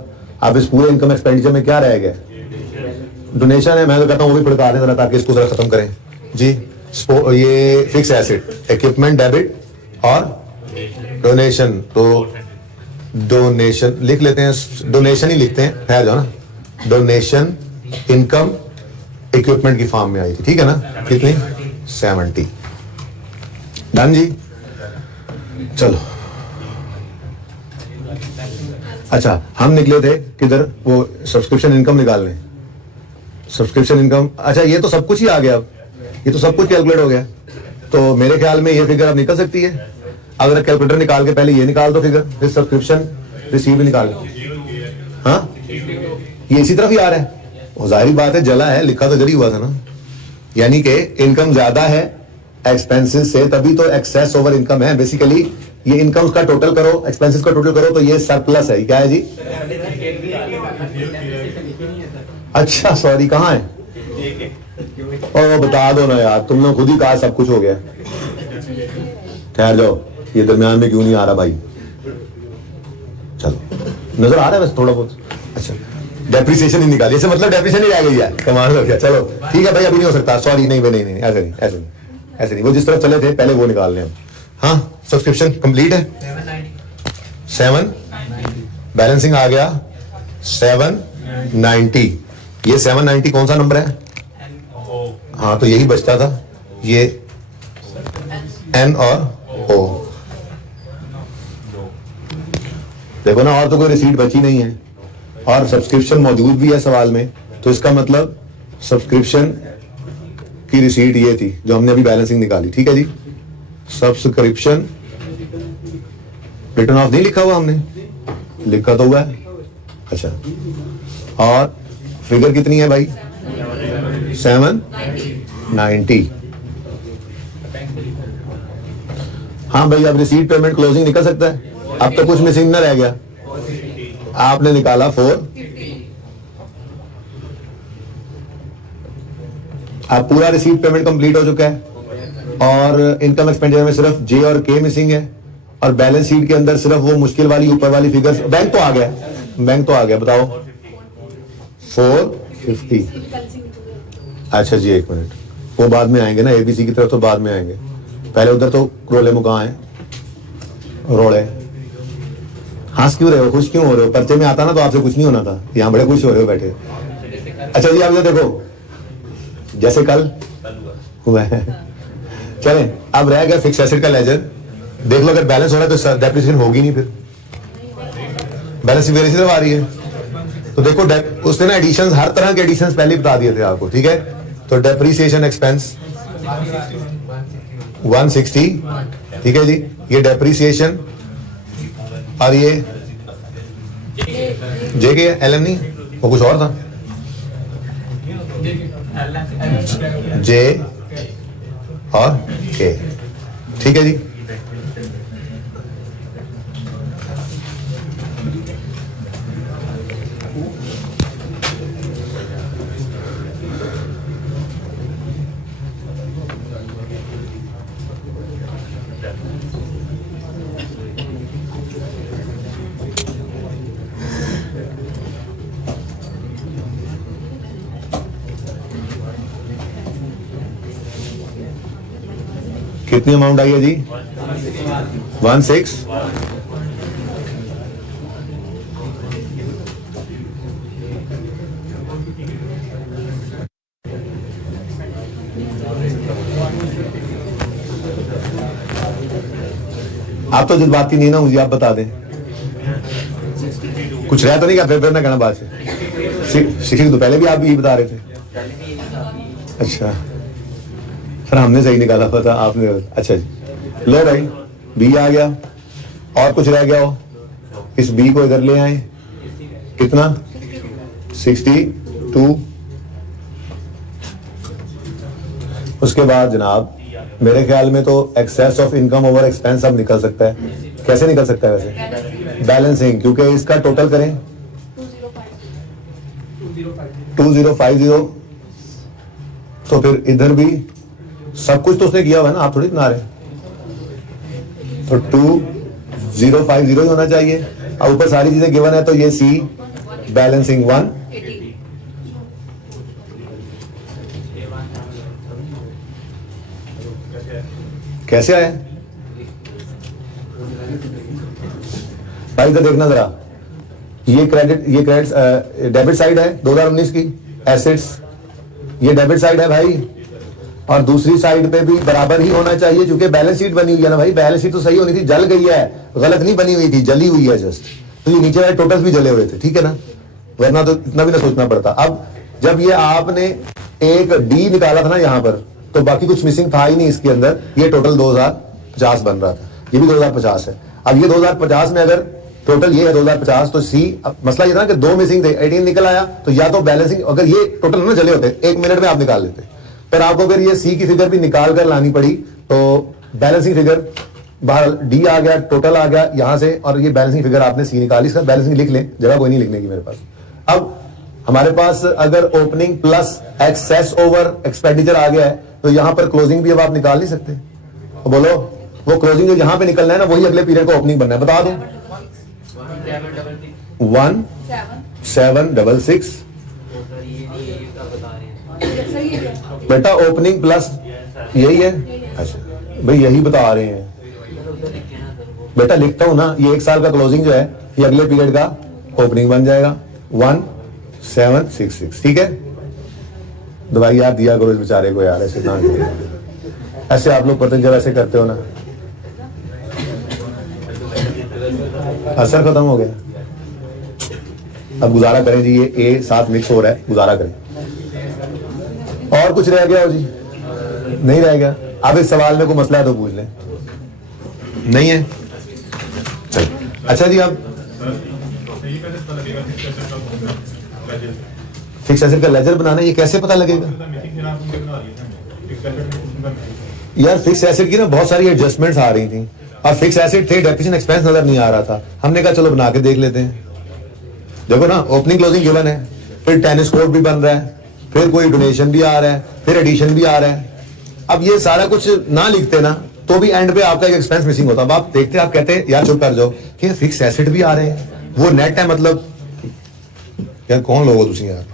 अब इस पूरे इनकम एक्सपेंडिचर में क्या रह गया? डोनेशन है, मैं तो कहता हूं वो भी पड़ता दें ताकि इसको जरा खत्म करें जी। ये फिक्स एसेट, इक्विपमेंट डेबिट और डोनेशन, तो डोनेशन लिख लेते हैं, डोनेशन ही लिखते हैं, ठहर जाओ ना। डोनेशन इनकम इक्विपमेंट की फॉर्म में आई थी, ठीक है ना? कितनी? 70। डन जी, चलो। अच्छा, हम निकले थे किधर? वो सब्सक्रिप्शन इनकम निकालने, सब्सक्रिप्शन इनकम। अच्छा, ये तो सब कुछ ही आ गया, अब ये तो सब कुछ कैलकुलेट हो गया, तो मेरे ख्याल में ये फिगर अब निकल सकती है। अगर कैलकुलेटर निकाल के पहले ये निकाल दो फिगर, फिर सब्सक्रिप्शन रिसीव निकाल लो। हाँ, ये इसी तरफ ही आ रहा है, जाहिर बात है जला है, लिखा तो इधर ही हुआ था ना, यानी कि इनकम ज्यादा है एक्सपेंसेस से, तभी तो एक्सेस ओवर इनकम है। बेसिकली ये इनकम का टोटल करो, एक्सपेंसेस का टोटल करो, तो ये सरप्लस है। क्या है जी? अच्छा सॉरी, कहाँ है? और बता दो ना यार, तुमने खुद ही कहा सब कुछ हो गया। ठहर जाओ, ये दरमियान में क्यों नहीं आ रहा भाई? चलो, नजर आ रहा है बस थोड़ा बहुत। अच्छा, डेप्रिसिएशन ही निकाली, इससे मतलब डेप्रिसिएशन ही रह गई है, कमाल हो गया। चलो ठीक है भाई, अभी नहीं हो सकता, सॉरी, नहीं, ऐसे नहीं, वो जिस तरफ चले थे पहले वो निकाल लें। हाँ सब्सक्रिप्शन कंप्लीट है 7 बैलेंसिंग आ गया 790। ये 790 कौन सा नंबर है? हाँ तो यही बचता था, ये एन और ओ। देखो ना, और तो कोई रिसीट बची नहीं है और सब्सक्रिप्शन मौजूद भी है सवाल में, तो इसका मतलब सब्सक्रिप्शन की रिसीट ये थी जो हमने अभी बैलेंसिंग निकाली। ठीक है जी, सब्सक्रिप्शन रिटर्न ऑफ नहीं लिखा हुआ हमने, लिखा तो हुआ है। अच्छा, और फिगर कितनी है भाई? 790। हाँ भाई, अब रिसीट पेमेंट क्लोजिंग निकल सकता है। अब तो कुछ मिसिंग ना रह गया। आपने निकाला 4, अब पूरा रिसीट पेमेंट कंप्लीट हो चुका है और इनकम एक्सपेंडिचर में सिर्फ जे और के मिसिंग है और बैलेंस शीट के अंदर सिर्फ वो मुश्किल वाली ऊपर वाली फिगर्स। बैंक तो आ गया, बैंक तो आ गया, बताओ 450। अच्छा जी, एक मिनट, वो बाद में आएंगे ना, एबीसी की तरफ तो बाद में आएंगे, पहले उधर तो रोले मुका है रोड़े। हंस क्यों रहे हो, खुश क्यों हो रहे हो? पर्चे में आता ना तो आपसे कुछ नहीं होना था, यहाँ बड़े खुश हो रहे हो बैठे। अच्छा जी, आप इधर देखो, जैसे कल हुआ है। चलें, अब रह गया फिक्स एसेट का लेजर। देख लो, अगर बैलेंस हो रहा है तो डेप्रिसिएशन होगी नहीं, फिर बैलेंस मेरे सिर्फ आ रही है। तो देखो, उसने ना एडिशंस, हर तरह के एडिशंस पहले ही बता दिए थे आपको। ठीक है, तो डेप्रिसिएशन एक्सपेंस 160। ठीक है जी, ये डेप्रिसिएशन और ये जे के एल नहीं, वो कुछ और था, जे और के। ठीक है जी, कितनी अमाउंट आई है जी? 16। आप तो जज्बाती नहीं ना, मुझे आप बता दें, कुछ रह तो नहीं क्या? फिर ना कहना बात से। 60 तो पहले भी आप भी बता रहे थे। अच्छा सर, हमने सही निकाला पता, आपने। अच्छा जी, लो भाई, बी आ गया, और कुछ रह गया हो, इस बी को इधर ले आए, कितना? 62। उसके बाद जनाब मेरे ख्याल में तो excess of income over expense अब निकल सकता है। कैसे निकल सकता है वैसे? बैलेंसिंग, क्योंकि इसका टोटल करें 2050, तो फिर इधर भी सब कुछ तो उसने किया हुआ है ना, आप थोड़ी बना रहे। तो 2050 ही होना चाहिए। अब ऊपर सारी चीजें गिवन है, तो ये सी बैलेंसिंग 1। कैसे आया भाई? इधर देखना जरा, ये डेबिट साइड है 2019 की एसेट्स, ये डेबिट साइड है भाई, और दूसरी साइड पे भी बराबर ही होना चाहिए, क्योंकि बैलेंस शीट बनी हुई है ना भाई। बैलेंस शीट तो सही होनी थी, जल गई है, गलत नहीं बनी हुई थी, जली हुई है जस्ट। तो ये नीचे वाले टोटल्स भी जले हुए थे, ठीक है ना, वरना तो इतना भी ना सोचना पड़ता। अब जब ये आपने एक डी निकाला था ना यहाँ पर, तो बाकी कुछ मिसिंग था ही नहीं इसके अंदर। ये टोटल 2050 बन रहा था, ये भी 2050 है। अब ये 2050 में अगर टोटल ये है 2050, तो सी, मसला ये था कि 2 मिसिंग थे, 18 निकल आया, तो या तो बैलेंसिंग, अगर ये टोटल ना जले होते 1 मिनट में आप निकाल लेते, पर आपको फिर ये सी की फिगर भी निकाल कर लानी पड़ी। तो बैलेंसिंग फिगर बाहर डी आ गया, टोटल आ गया यहां से, और ये बैलेंसिंग फिगर आपने सी निकाली। इसका बैलेंसिंग लिख लें, जगह कोई नहीं लिखने की मेरे पास। अब हमारे पास अगर opening plus excess over expenditure आ गया है, तो यहां पर क्लोजिंग भी अब आप निकाल नहीं सकते। तो बोलो, वो क्लोजिंग जो यहां पे निकलना है ना, वही अगले पीरियड को ओपनिंग बनना है। बता दो, 1766 बेटा, ओपनिंग प्लस यही है। अच्छा भाई, यही बता रहे हैं, बेटा लिखता हूं ना, ये 1 साल का क्लोजिंग जो है ये अगले पीरियड का ओपनिंग बन जाएगा 1766। ठीक है, दवाई यार दिया करो इस बेचारे को यार, ऐसे ना ऐसे आप लोग पतंजल ऐसे करते हो ना, असर खत्म हो गया। अब गुजारा करें जी, ये ए साथ मिक्स हो रहा है, गुजारा करें। और कुछ रह गया हो जी? नहीं रह गया। अब इस सवाल में कोई मसला है तो पूछ लें, नहीं है? चलो अच्छा जी, अब फिक्स एसेट का लेजर बनाना, ये कैसे पता लगेगा यार? फिक्स एसेट की ना बहुत सारी एडजस्टमेंट्स आ रही थी और फिक्स एसेट थे, डेप्रिसिएशन एक्सपेंस नजर नहीं आ रहा था। हमने कहा चलो बना के देख लेते हैं। देखो ना, ओपनिंग क्लोजिंग गिवन है, फिर टेनिस कोर्ट भी बन रहा है, फिर कोई डोनेशन भी आ रहा है, फिर एडिशन भी आ रहा है। अब ये सारा कुछ ना लिखते ना तो भी एंड पे आपका एक एक्सपेंस मिसिंग होता। अब आप देखते, आप कहते यार चुप कर जाओ कि फिक्स एसेट भी आ रहे हैं, वो नेट है, मतलब यार कौन लोग हो तुम यार,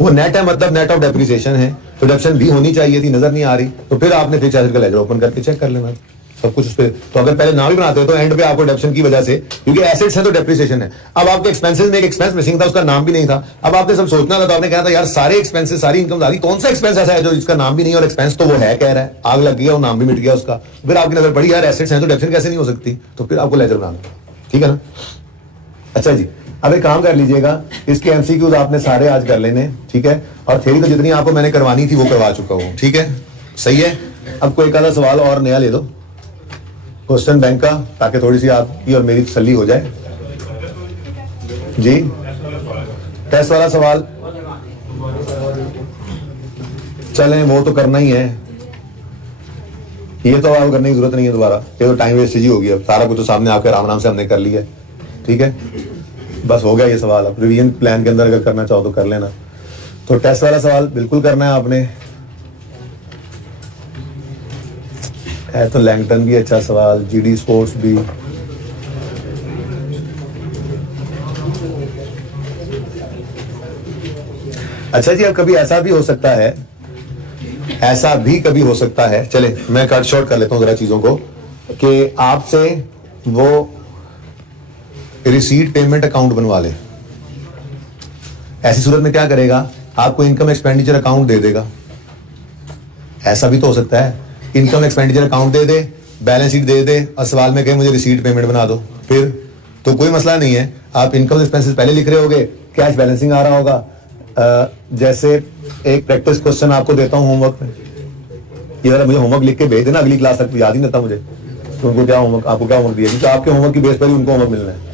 वो नेट है मतलब नेट ऑफ डेप्रिसिएशन है, प्रोडक्शन भी होनी चाहिए थी, नजर नहीं आ रही। तो फिर आपने फिक्स एसेट का लेजर ओपन करके चेक कर लेना सब कुछ उस पे। तो अगर पहले ना भी बनाते हो तो एंड पे आपको डेप्रिसिएशन की वजह से, क्योंकि एसेट्स है तो डेप्रिसिएशन है। अब आपके एक्सपेंसेस में एक एक्सपेंस मिसिंग था, उसका नाम भी नहीं था। अब आपने सब सोचना था तो आपने कहा था यार सारे एक्सपेंसेस, सारी इनकम आ गई, कौन सा एक्सपेंस ऐसा है जो जिसका नाम भी नहीं और एक्सपेंस तो वो है कह रहा है, आग लग गया, वो नाम भी मिट गया उसका। फिर आपकी नजर पड़ी यार एसेट्स हैं तो डेप्रिसिएशन कैसे नहीं हो सकती, तो फिर आपको लेजर बनाना, ठीक है ना? अच्छा जी, अब एक काम कर लीजिएगा, इसके एमसीक्यूज आपने सारे आज कर लेने, ठीक है? और थ्योरी तो जितनी आपको मैंने करवानी थी वो करवा चुका हूं, ठीक है? सही है। अब कोई एक आधा सवाल और नया ले लो क्वेश्चन बैंक का, ताकि थोड़ी सी आपकी और मेरी तसल्ली हो जाए जी। टेस्ट वाला सवाल चलें, वो तो करना ही है, ये तो आप करने की जरूरत नहीं है दोबारा, ये तो टाइम वेस्ट ही होगी। अब सारा कुछ तो सामने आकर आराम से हमने कर लिया, ठीक है? बस हो गया ये सवाल। अब रिवीजन प्लान के अंदर अगर करना चाहो तो कर लेना। तो टेस्ट वाला सवाल बिल्कुल करना है आपने, है तो लैंगटन भी अच्छा सवाल, जीडी स्पोर्ट्स भी। अच्छा जी, अब कभी ऐसा भी हो सकता है, ऐसा भी कभी हो सकता है, चले मैं कट शॉर्ट कर लेता हूं जरा चीजों को, कि आपसे वो रिसीट पेमेंट अकाउंट बनवा ले। ऐसी सूरत में क्या करेगा, आपको इनकम एक्सपेंडिचर अकाउंट दे देगा। ऐसा भी तो हो सकता है, इनकम एक्सपेंडिचर अकाउंट दे दे, बैलेंस शीट दे दे और सवाल में कहे मुझे रिसीट पेमेंट बना दो। फिर तो कोई मसला नहीं है, आप इनकम एक्सपेंसेस पहले लिख रहे होगे, कैश बैलेंसिंग आ रहा होगा। जैसे एक प्रैक्टिस क्वेश्चन आपको देता हूं होमवर्क में, ये वाला मुझे होमवर्क लिख के भेज देना, अगली क्लास तक याद ही नहीं रहता मुझे तो उनको क्या होमवर्क, आपको क्या होमवर्क दिया, क्योंकि आपके होमवर्क की बेस पर ही उनको होमवर्क मिलना है।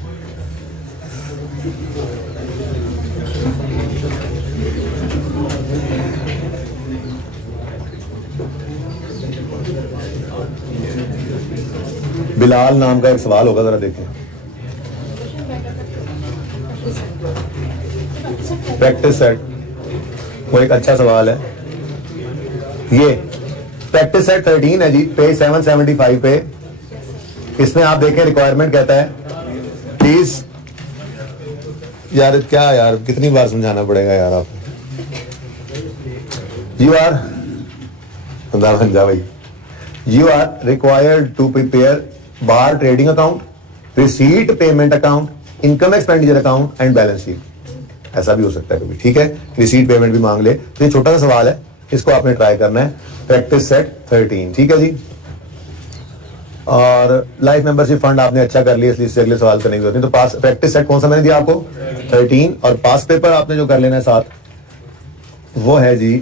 बिलाल नाम का एक सवाल होगा, जरा देखें। प्रैक्टिस सेट, वो एक अच्छा सवाल है। ये प्रैक्टिस सेट 13 है जी, पेज 775 पे। इसमें आप देखें रिक्वायरमेंट कहता है प्लीज, यार क्या यार कितनी बार समझाना पड़ेगा यार आप, यू आर भाई, you are required to prepare bar trading account, receipt payment account, income expenditure account and balance sheet। ऐसा भी हो सकता है कभी, ठीक है? रिसीट पेमेंट भी मांग ले, तो ये छोटा सा सवाल है, इसको आपने ट्राई करना है। प्रैक्टिस सेट 13, ठीक है जी। और लाइफ मेंबरशिप फंड आपने अच्छा कर लिया, इसलिए इससे अगले सवाल करने की जरूरत नहीं। तो पास प्रैक्टिस सेट कौन सा मैंने दिया आपको, 13। और पास पेपर आपने जो कर लेना है साथ, वो है जी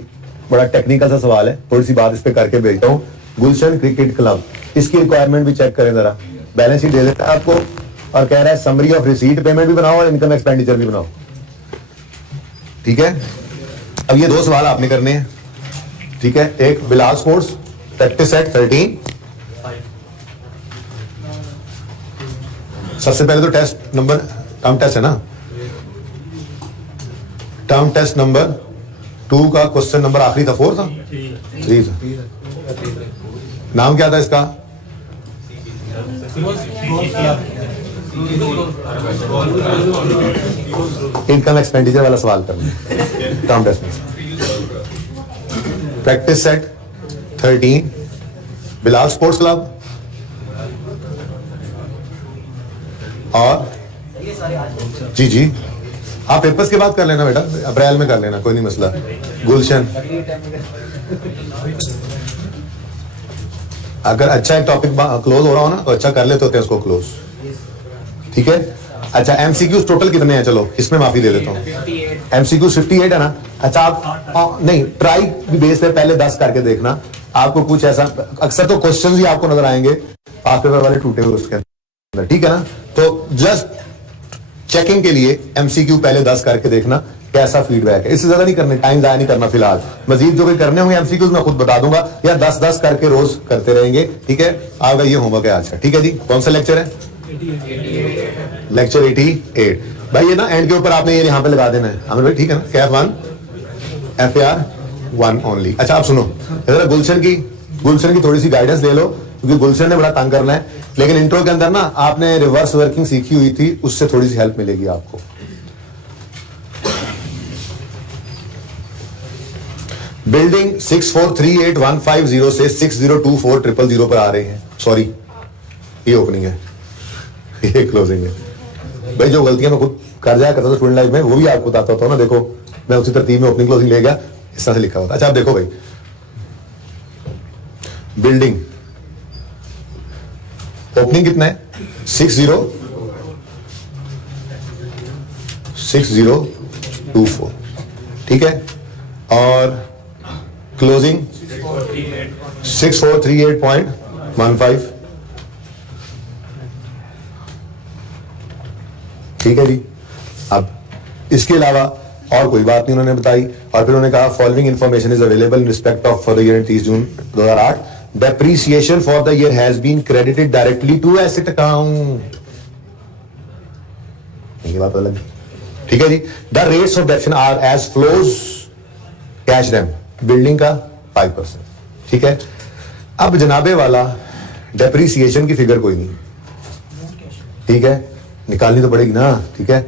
बड़ा टेक्निकल सा सवाल है, थोड़ी सी बात इस पे करके भेजता हूँ। गुलशन क्रिकेट क्लब, इसकी रिक्वायरमेंट भी चेक करें जरा। बैलेंस शीट दे देता है आपको और कह रहा है समरी ऑफ रिसीट पेमेंट भी बनाओ और इनकम एक्सपेंडिचर भी बनाओ, ठीक है? अब ये दो सवाल आपने करने हैं, ठीक है? एक बिलाल स्पोर्ट्स प्रैक्टिस सेट 13। सबसे पहले तो टेस्ट नंबर, टर्म टेस्ट है ना, टर्म टेस्ट नंबर 2 का क्वेश्चन नंबर आखिरी था, 4 था, 3 था। नाम क्या था इसका? इनकम एक्सपेंडिचर वाला सवाल करना टर्म टेस्ट में। Practice set 13 Bilal sports club और जी जी, आप पेपर्स के बाद कर लेना बेटा, अप्रैल में कर लेना, कोई नहीं मसला। गुलशन, अगर अच्छा एक टॉपिक क्लोज हो रहा हो ना तो अच्छा कर लेते होते हैं उसको क्लोज, ठीक है। अच्छा एमसीक्यूज टोटल कितने हैं, चलो इसमें माफी दे देता हूँ। एमसीक्यूज 58 है ना। अच्छा आप नहीं, ट्राई बेस पे पहले 10 करके देखना, आपको कुछ ऐसा, अक्सर तो क्वेश्चंस ही आपको नजर आएंगे पास पेपर वाले टूटे हुए उसके अंदर, ठीक है ना। तो जस्ट चेकिंग के लिए एमसीक्यू पहले 10 करके देखना कैसा फीडबैक है, इससे ज्यादा नहीं करने, टाइम जाया नहीं करना फिलहाल। मजीद जो भी करने होंगे एमसीक्यूज मैं खुद बता दूंगा, या 10-10 करके रोज करते रहेंगे, ठीक है। आपका ये होमवर्क है आज का, ठीक है जी। कौन सा लेक्चर है? लेक्चर 88। भाई ये ना एंड के ऊपर आपने ये यहाँ पे लगा देना है आमिर भाई, ठीक है ना। Kaif 1 FAR 1 only. अच्छा आप सुनो जरा, गुलशन की थोड़ी सी गाइडेंस ले लो, क्योंकि गुलशन ने बड़ा तंग करना है, लेकिन इंट्रो के अंदर ना आपने रिवर्स वर्किंग सीखी हुई थी, उससे थोड़ी सी हेल्प मिलेगी आपको। बिल्डिंग 6438-150 से 6024-000 पर आ रहे हैं, सॉरी ये ओपनिंग है, ये क्लोजिंग है। भाई जो गलतियां मैं खुद कर जाया करता था स्टूडेंट लाइफ में, वो भी आपको बताता होता हूं ना। देखो मैं उसी तरतीब में ओपनिंग क्लोजिंग ले गया, इस तरह से लिखा होता। अच्छा आप देखो भाई, बिल्डिंग ओपनिंग कितना है? 6024, ठीक है। और क्लोजिंग 6438.15, ठीक है जी। अब इसके अलावा और कोई बात नहीं उन्होंने बताई, और फिर उन्होंने कहा following information is available in respect of for the year 30 June 2008, depreciation for the year has been credited directly to asset account, ये बात अलग, ठीक है जी। The rates of depreciation are as follows, cash रैम बिल्डिंग का 5%, ठीक है। अब जनाबे वाला डेप्रीसिएशन की फिगर कोई नहीं, ठीक है, निकालनी तो पड़ेगी ना, ठीक है।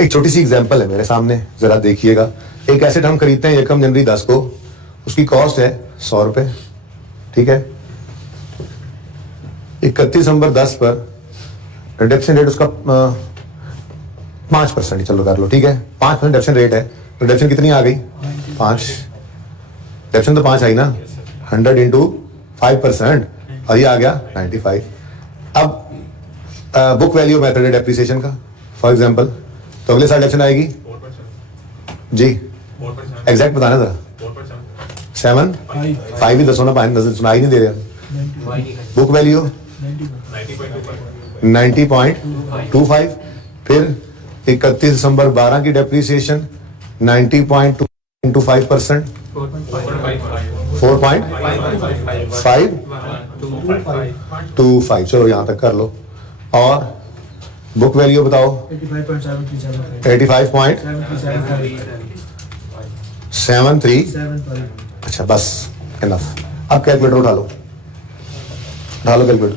एक छोटी सी एग्जांपल है मेरे सामने, जरा देखिएगा। एक एसेट हम खरीदते हैं 1 जनवरी 10 को, उसकी कॉस्ट है 100 रुपए, ठीक है। 31 दिसंबर 10 पर रिडक्शन रेट उसका 5%, चलो कर लो, ठीक है। 5% रिडक्शन रेट है, तो रिडक्शन कितनी आ गई? 5, रिडक्शन तो 5 आई ना, 100 इंटू 5%, और ये आ गया 95। अब बुक वैल्यू मेथड है डेप्रिसिएशन का, फॉर एग्जांपल, तो अगले साल रिडक्शन आएगी जी, एग्जैक्ट बताना जरा। 7, 5 ही दसो ना, 5 सुनाई नहीं दे रहा। बुक वैल्यू 90.25, फिर 31 दिसंबर 12 की डेप्रिसिएशन 90.2 इंटू 5%, 4.525, चलो यहां तक कर लो। और बुक वैल्यू बताओ 85.73। अच्छा बस इनफ। अब कैलकुलेटर उठा लो कैलकुलेटर।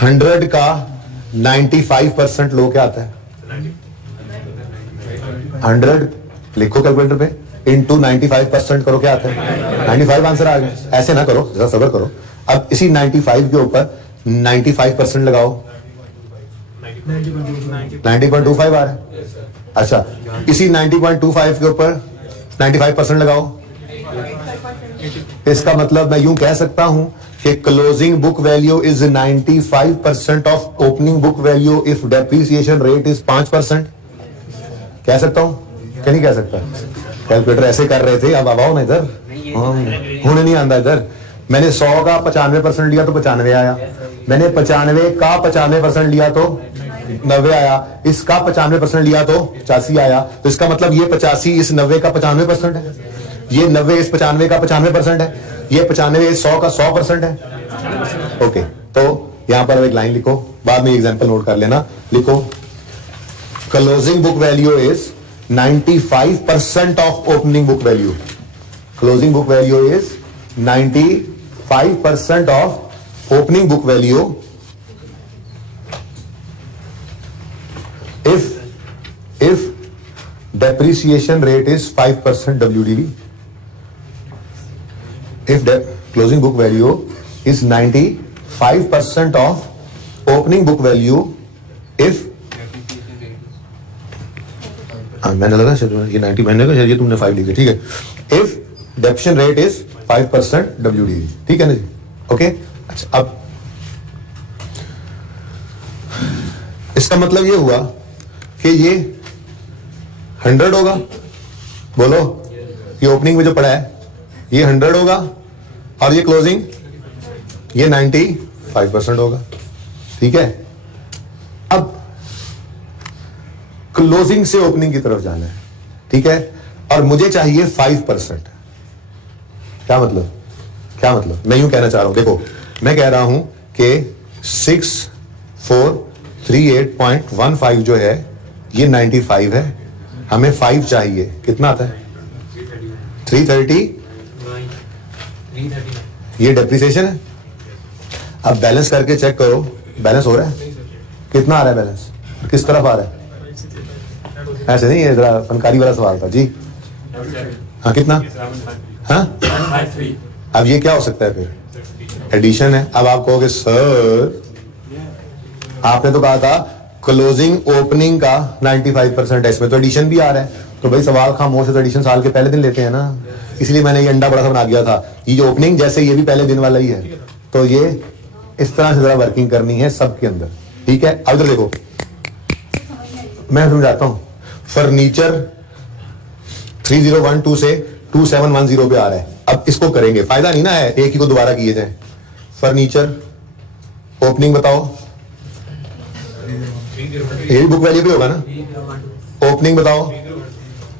100 का 95% लो क्या आता है? 100 लिखो कैलकुलेटर पे, इंटू 95% करो, क्या आता है? 95 आंसर आ गया। ऐसे ना करो, जरा सब्र करो। अब इसी 95 के ऊपर 95% लगाओ, 90.25 आ रहा है। अच्छा इसी 90.25 के ऊपर 95% लगाओ, इसका मतलब मैं यूं कह सकता हूं कि closing book value is 95% of opening book value if depreciation rate is 5%। कह सकता हूं क्या नहीं कह सकता? कैलकुलेटर ऐसे कर रहे थे, अब आओ ना इधर, होने नहीं आंदा इधर। मैंने 100 का 95% लिया तो 95 आया, मैंने 95 का 95% लिया तो 90 आया, इसका 95% लिया तो 85 आया। तो इसका मतलब ये 85 इस 90 का 95% है, ये 90 इस 95 का 95% है, ये 95 इस 100 का 100% है। ओके, तो यहां पर एक लाइन लिखो, बाद में एग्जांपल नोट कर लेना। लिखो closing book value is 95% of opening book value. Closing book value is 95% of opening book value if depreciation rate is 5% WDV, if the closing book value is 95% of opening book value if, मैंने लगा शायद ये 90 महीने का, शायद ये तुमने 5 लिखे, ठीक है। इफ डेप्शन रेट इज 5% WDV, ठीक है ना जी, ओके। अच्छा, अब इसका मतलब ये हुआ कि ये 100 होगा, बोलो, ये ओपनिंग में जो पड़ा है ये 100 होगा और ये क्लोजिंग ये 95% होगा, ठीक है। अब क्लोजिंग से ओपनिंग की तरफ जाना है, ठीक है, और मुझे चाहिए 5%। क्या मतलब, क्या मतलब, मैं यूं कहना चाह रहा हूं, देखो मैं कह रहा हूं कि 6438.15 जो है ये 95 है, हमें 5 चाहिए, कितना आता है 330, ये डेप्रिसिएशन है। अब बैलेंस करके चेक करो, बैलेंस हो रहा है, कितना आ रहा है बैलेंस, किस तरफ आ रहा है, ऐसे नहीं है, जरा फनकारी वाला सवाल था जी। हाँ कितना, हाँ अब ये क्या हो सकता है, फिर एडिशन है। अब आप कहोगे सर आपने तो कहा था क्लोजिंग ओपनिंग का 95% है, इसमें तो एडिशन भी आ रहा है। तो भाई सवाल खामोश है, एडिशन साल के पहले दिन लेते हैं ना, इसलिए मैंने ये अंडा बड़ा सा बना दिया था। ये जो ओपनिंग जैसे ये भी पहले दिन वाला ही है, तो ये इस तरह से जरा वर्किंग करनी है सबके अंदर, ठीक है। अब इधर देखो, मैं समझाता हूं। फर्नीचर 3012 से 2710 पे आ रहा है। अब इसको करेंगे, फायदा नहीं ना है एक ही को दोबारा किए जाए। फर्नीचर ओपनिंग बताओ, ये भी बुक वैल्यू पे होगा ना, ओपनिंग बताओ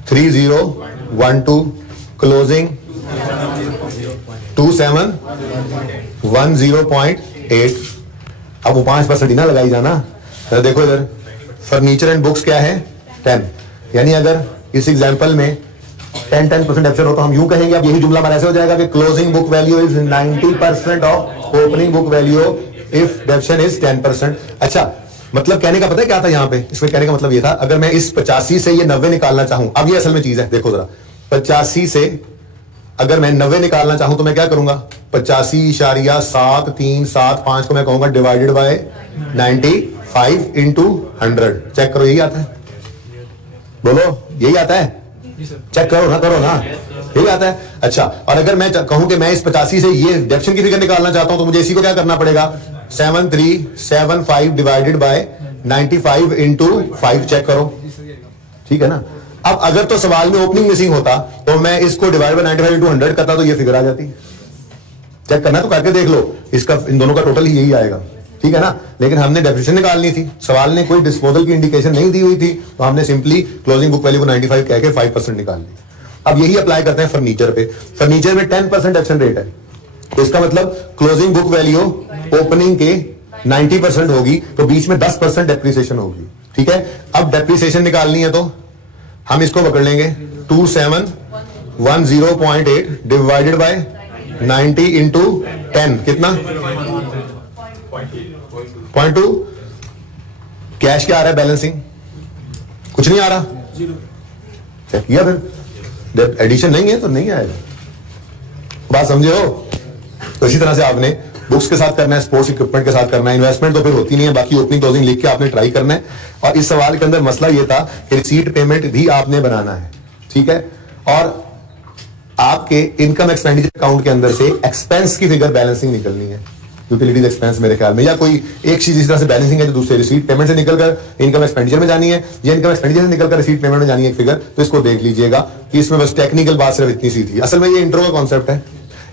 3012, क्लोजिंग 2710.8। अब वो 5% ही ना लगाई जाना। तो देखो इधर फर्नीचर एंड बुक्स क्या है 10, यानी अगर इस एग्जांपल में 10% डेप्शन हो तो हम यूं कहेंगे, अब यही जुमला हमारा ऐसे हो जाएगा कि closing book value is 90% of opening book value if डेप्शन is 10%। अच्छा, मतलब कहने का पता है क्या था यहाँ पे, इसमें कहने का मतलब ये था, अगर मैं इस 85 से ये 90 निकालना चाहूं, अब ये असल में चीज है, देखो जरा 85 से अगर मैं 90 निकालना चाहूं तो मैं क्या करूंगा, 85.7375 को मैं कहूंगा डिवाइडेड बाय 95 इंटू 100। चेक करो, यही आता है, बोलो यही आता है, चेक करो ना, करो ना, यही आता है। अच्छा, और अगर मैं कहूं कि मैं इस 85 से ये डेप्शन की फिगर निकालना चाहता हूं तो मुझे इसी को क्या करना पड़ेगा, 7375 डिवाइडेड बाय 95 इंटू 5। चेक करो, ठीक है ना। अब अगर तो सवाल में ओपनिंग मिसिंग होता तो मैं इसको डिवाइड बाय 95 इंटू 100 करता तो ये फिगर आ जाती। चेक करना तो करके देख लो, इसका इन दोनों का टोटल ही यही आएगा, ठीक है ना। लेकिन हमने डेप्रिसिएशन निकालनी थी, सवाल ने कोई डिस्पोजल की इंडिकेशन नहीं दी हुई थी, तो हमने सिंपली क्लोजिंग बुक वैल्यू को 95 कह के 5% निकाल ली। अब यही अप्लाई करते हैं फर्नीचर पे। फर्नीचर में 10% डेप्शन रेट है, तो इसका मतलब क्लोजिंग बुक वैल्यू ओपनिंग के 90% होगी, तो बीच में 10% डेप्रिसिएशन होगी, ठीक है। अब डेप्रिसिएशन निकालनी है तो हम इसको पकड़ लेंगे 2710.8 डिवाइडेड बाय 90 इंटू 10, कितना 0.2। कैश क्या आ रहा है, बैलेंसिंग कुछ नहीं आ रहा, चेक किया, फिर एडिशन नहीं है तो नहीं आएगा। बात समझे हो। तो इसी तरह से आपने बुक्स के साथ करना है, स्पोर्ट्स इक्विपमेंट के साथ करना है, इन्वेस्टमेंट तो फिर होती नहीं है, बाकी ओपनिंग क्लोजिंग लिख के आपने ट्राई करना है। और इस सवाल के अंदर मसला ये था कि रिसीट पेमेंट भी आपने बनाना है, ठीक है। और आपके इनकम एक्सपेंडिचर अकाउंट के अंदर से एक्सपेंस की फिगर बैलेंसिंग निकलनी है, यूटिलिटीज एक्सपेंस मेरे ख्याल में, या कोई एक चीज इस तरह से बैलेंसिंग है जो दूसरे रिसीट पेमेंट से निकलकर इनकम एक्सपेंडिचर में जानी है, या इनकम एक्सपेंडिचर से निकलकर रिसीट पेमेंट में जानी है एक फिगर। तो इसको देख लीजिएगा कि इसमें बस टेक्निकल बात सिर्फ इतनी सी थी। असल में ये इंट्रो का कॉन्सेप्ट है।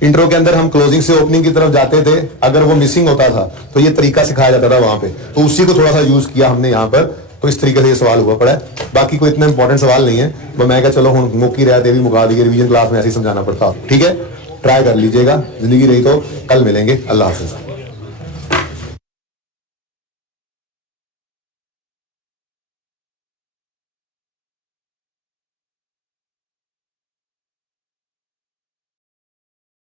इंट्रो के अंदर हम क्लोजिंग से ओपनिंग की तरफ जाते थे, अगर वो मिसिंग होता था तो ये तरीका सिखाया जाता था वहां पे, तो उसी को थोड़ा सा यूज किया हमने यहाँ पर। तो इस तरीके से ये सवाल हुआ पड़ा है, बाकी कोई इतना इंपॉर्टेंट सवाल नहीं है। तो मैं क्या, चलो हम मुक्की रहते भी मुका दिए, रिवीजन क्लास में ऐसे ही समझाना पड़ता, ठीक है। ट्राई कर लीजिएगा, जिंदगी रही तो कल मिलेंगे। अल्लाह हाफिज।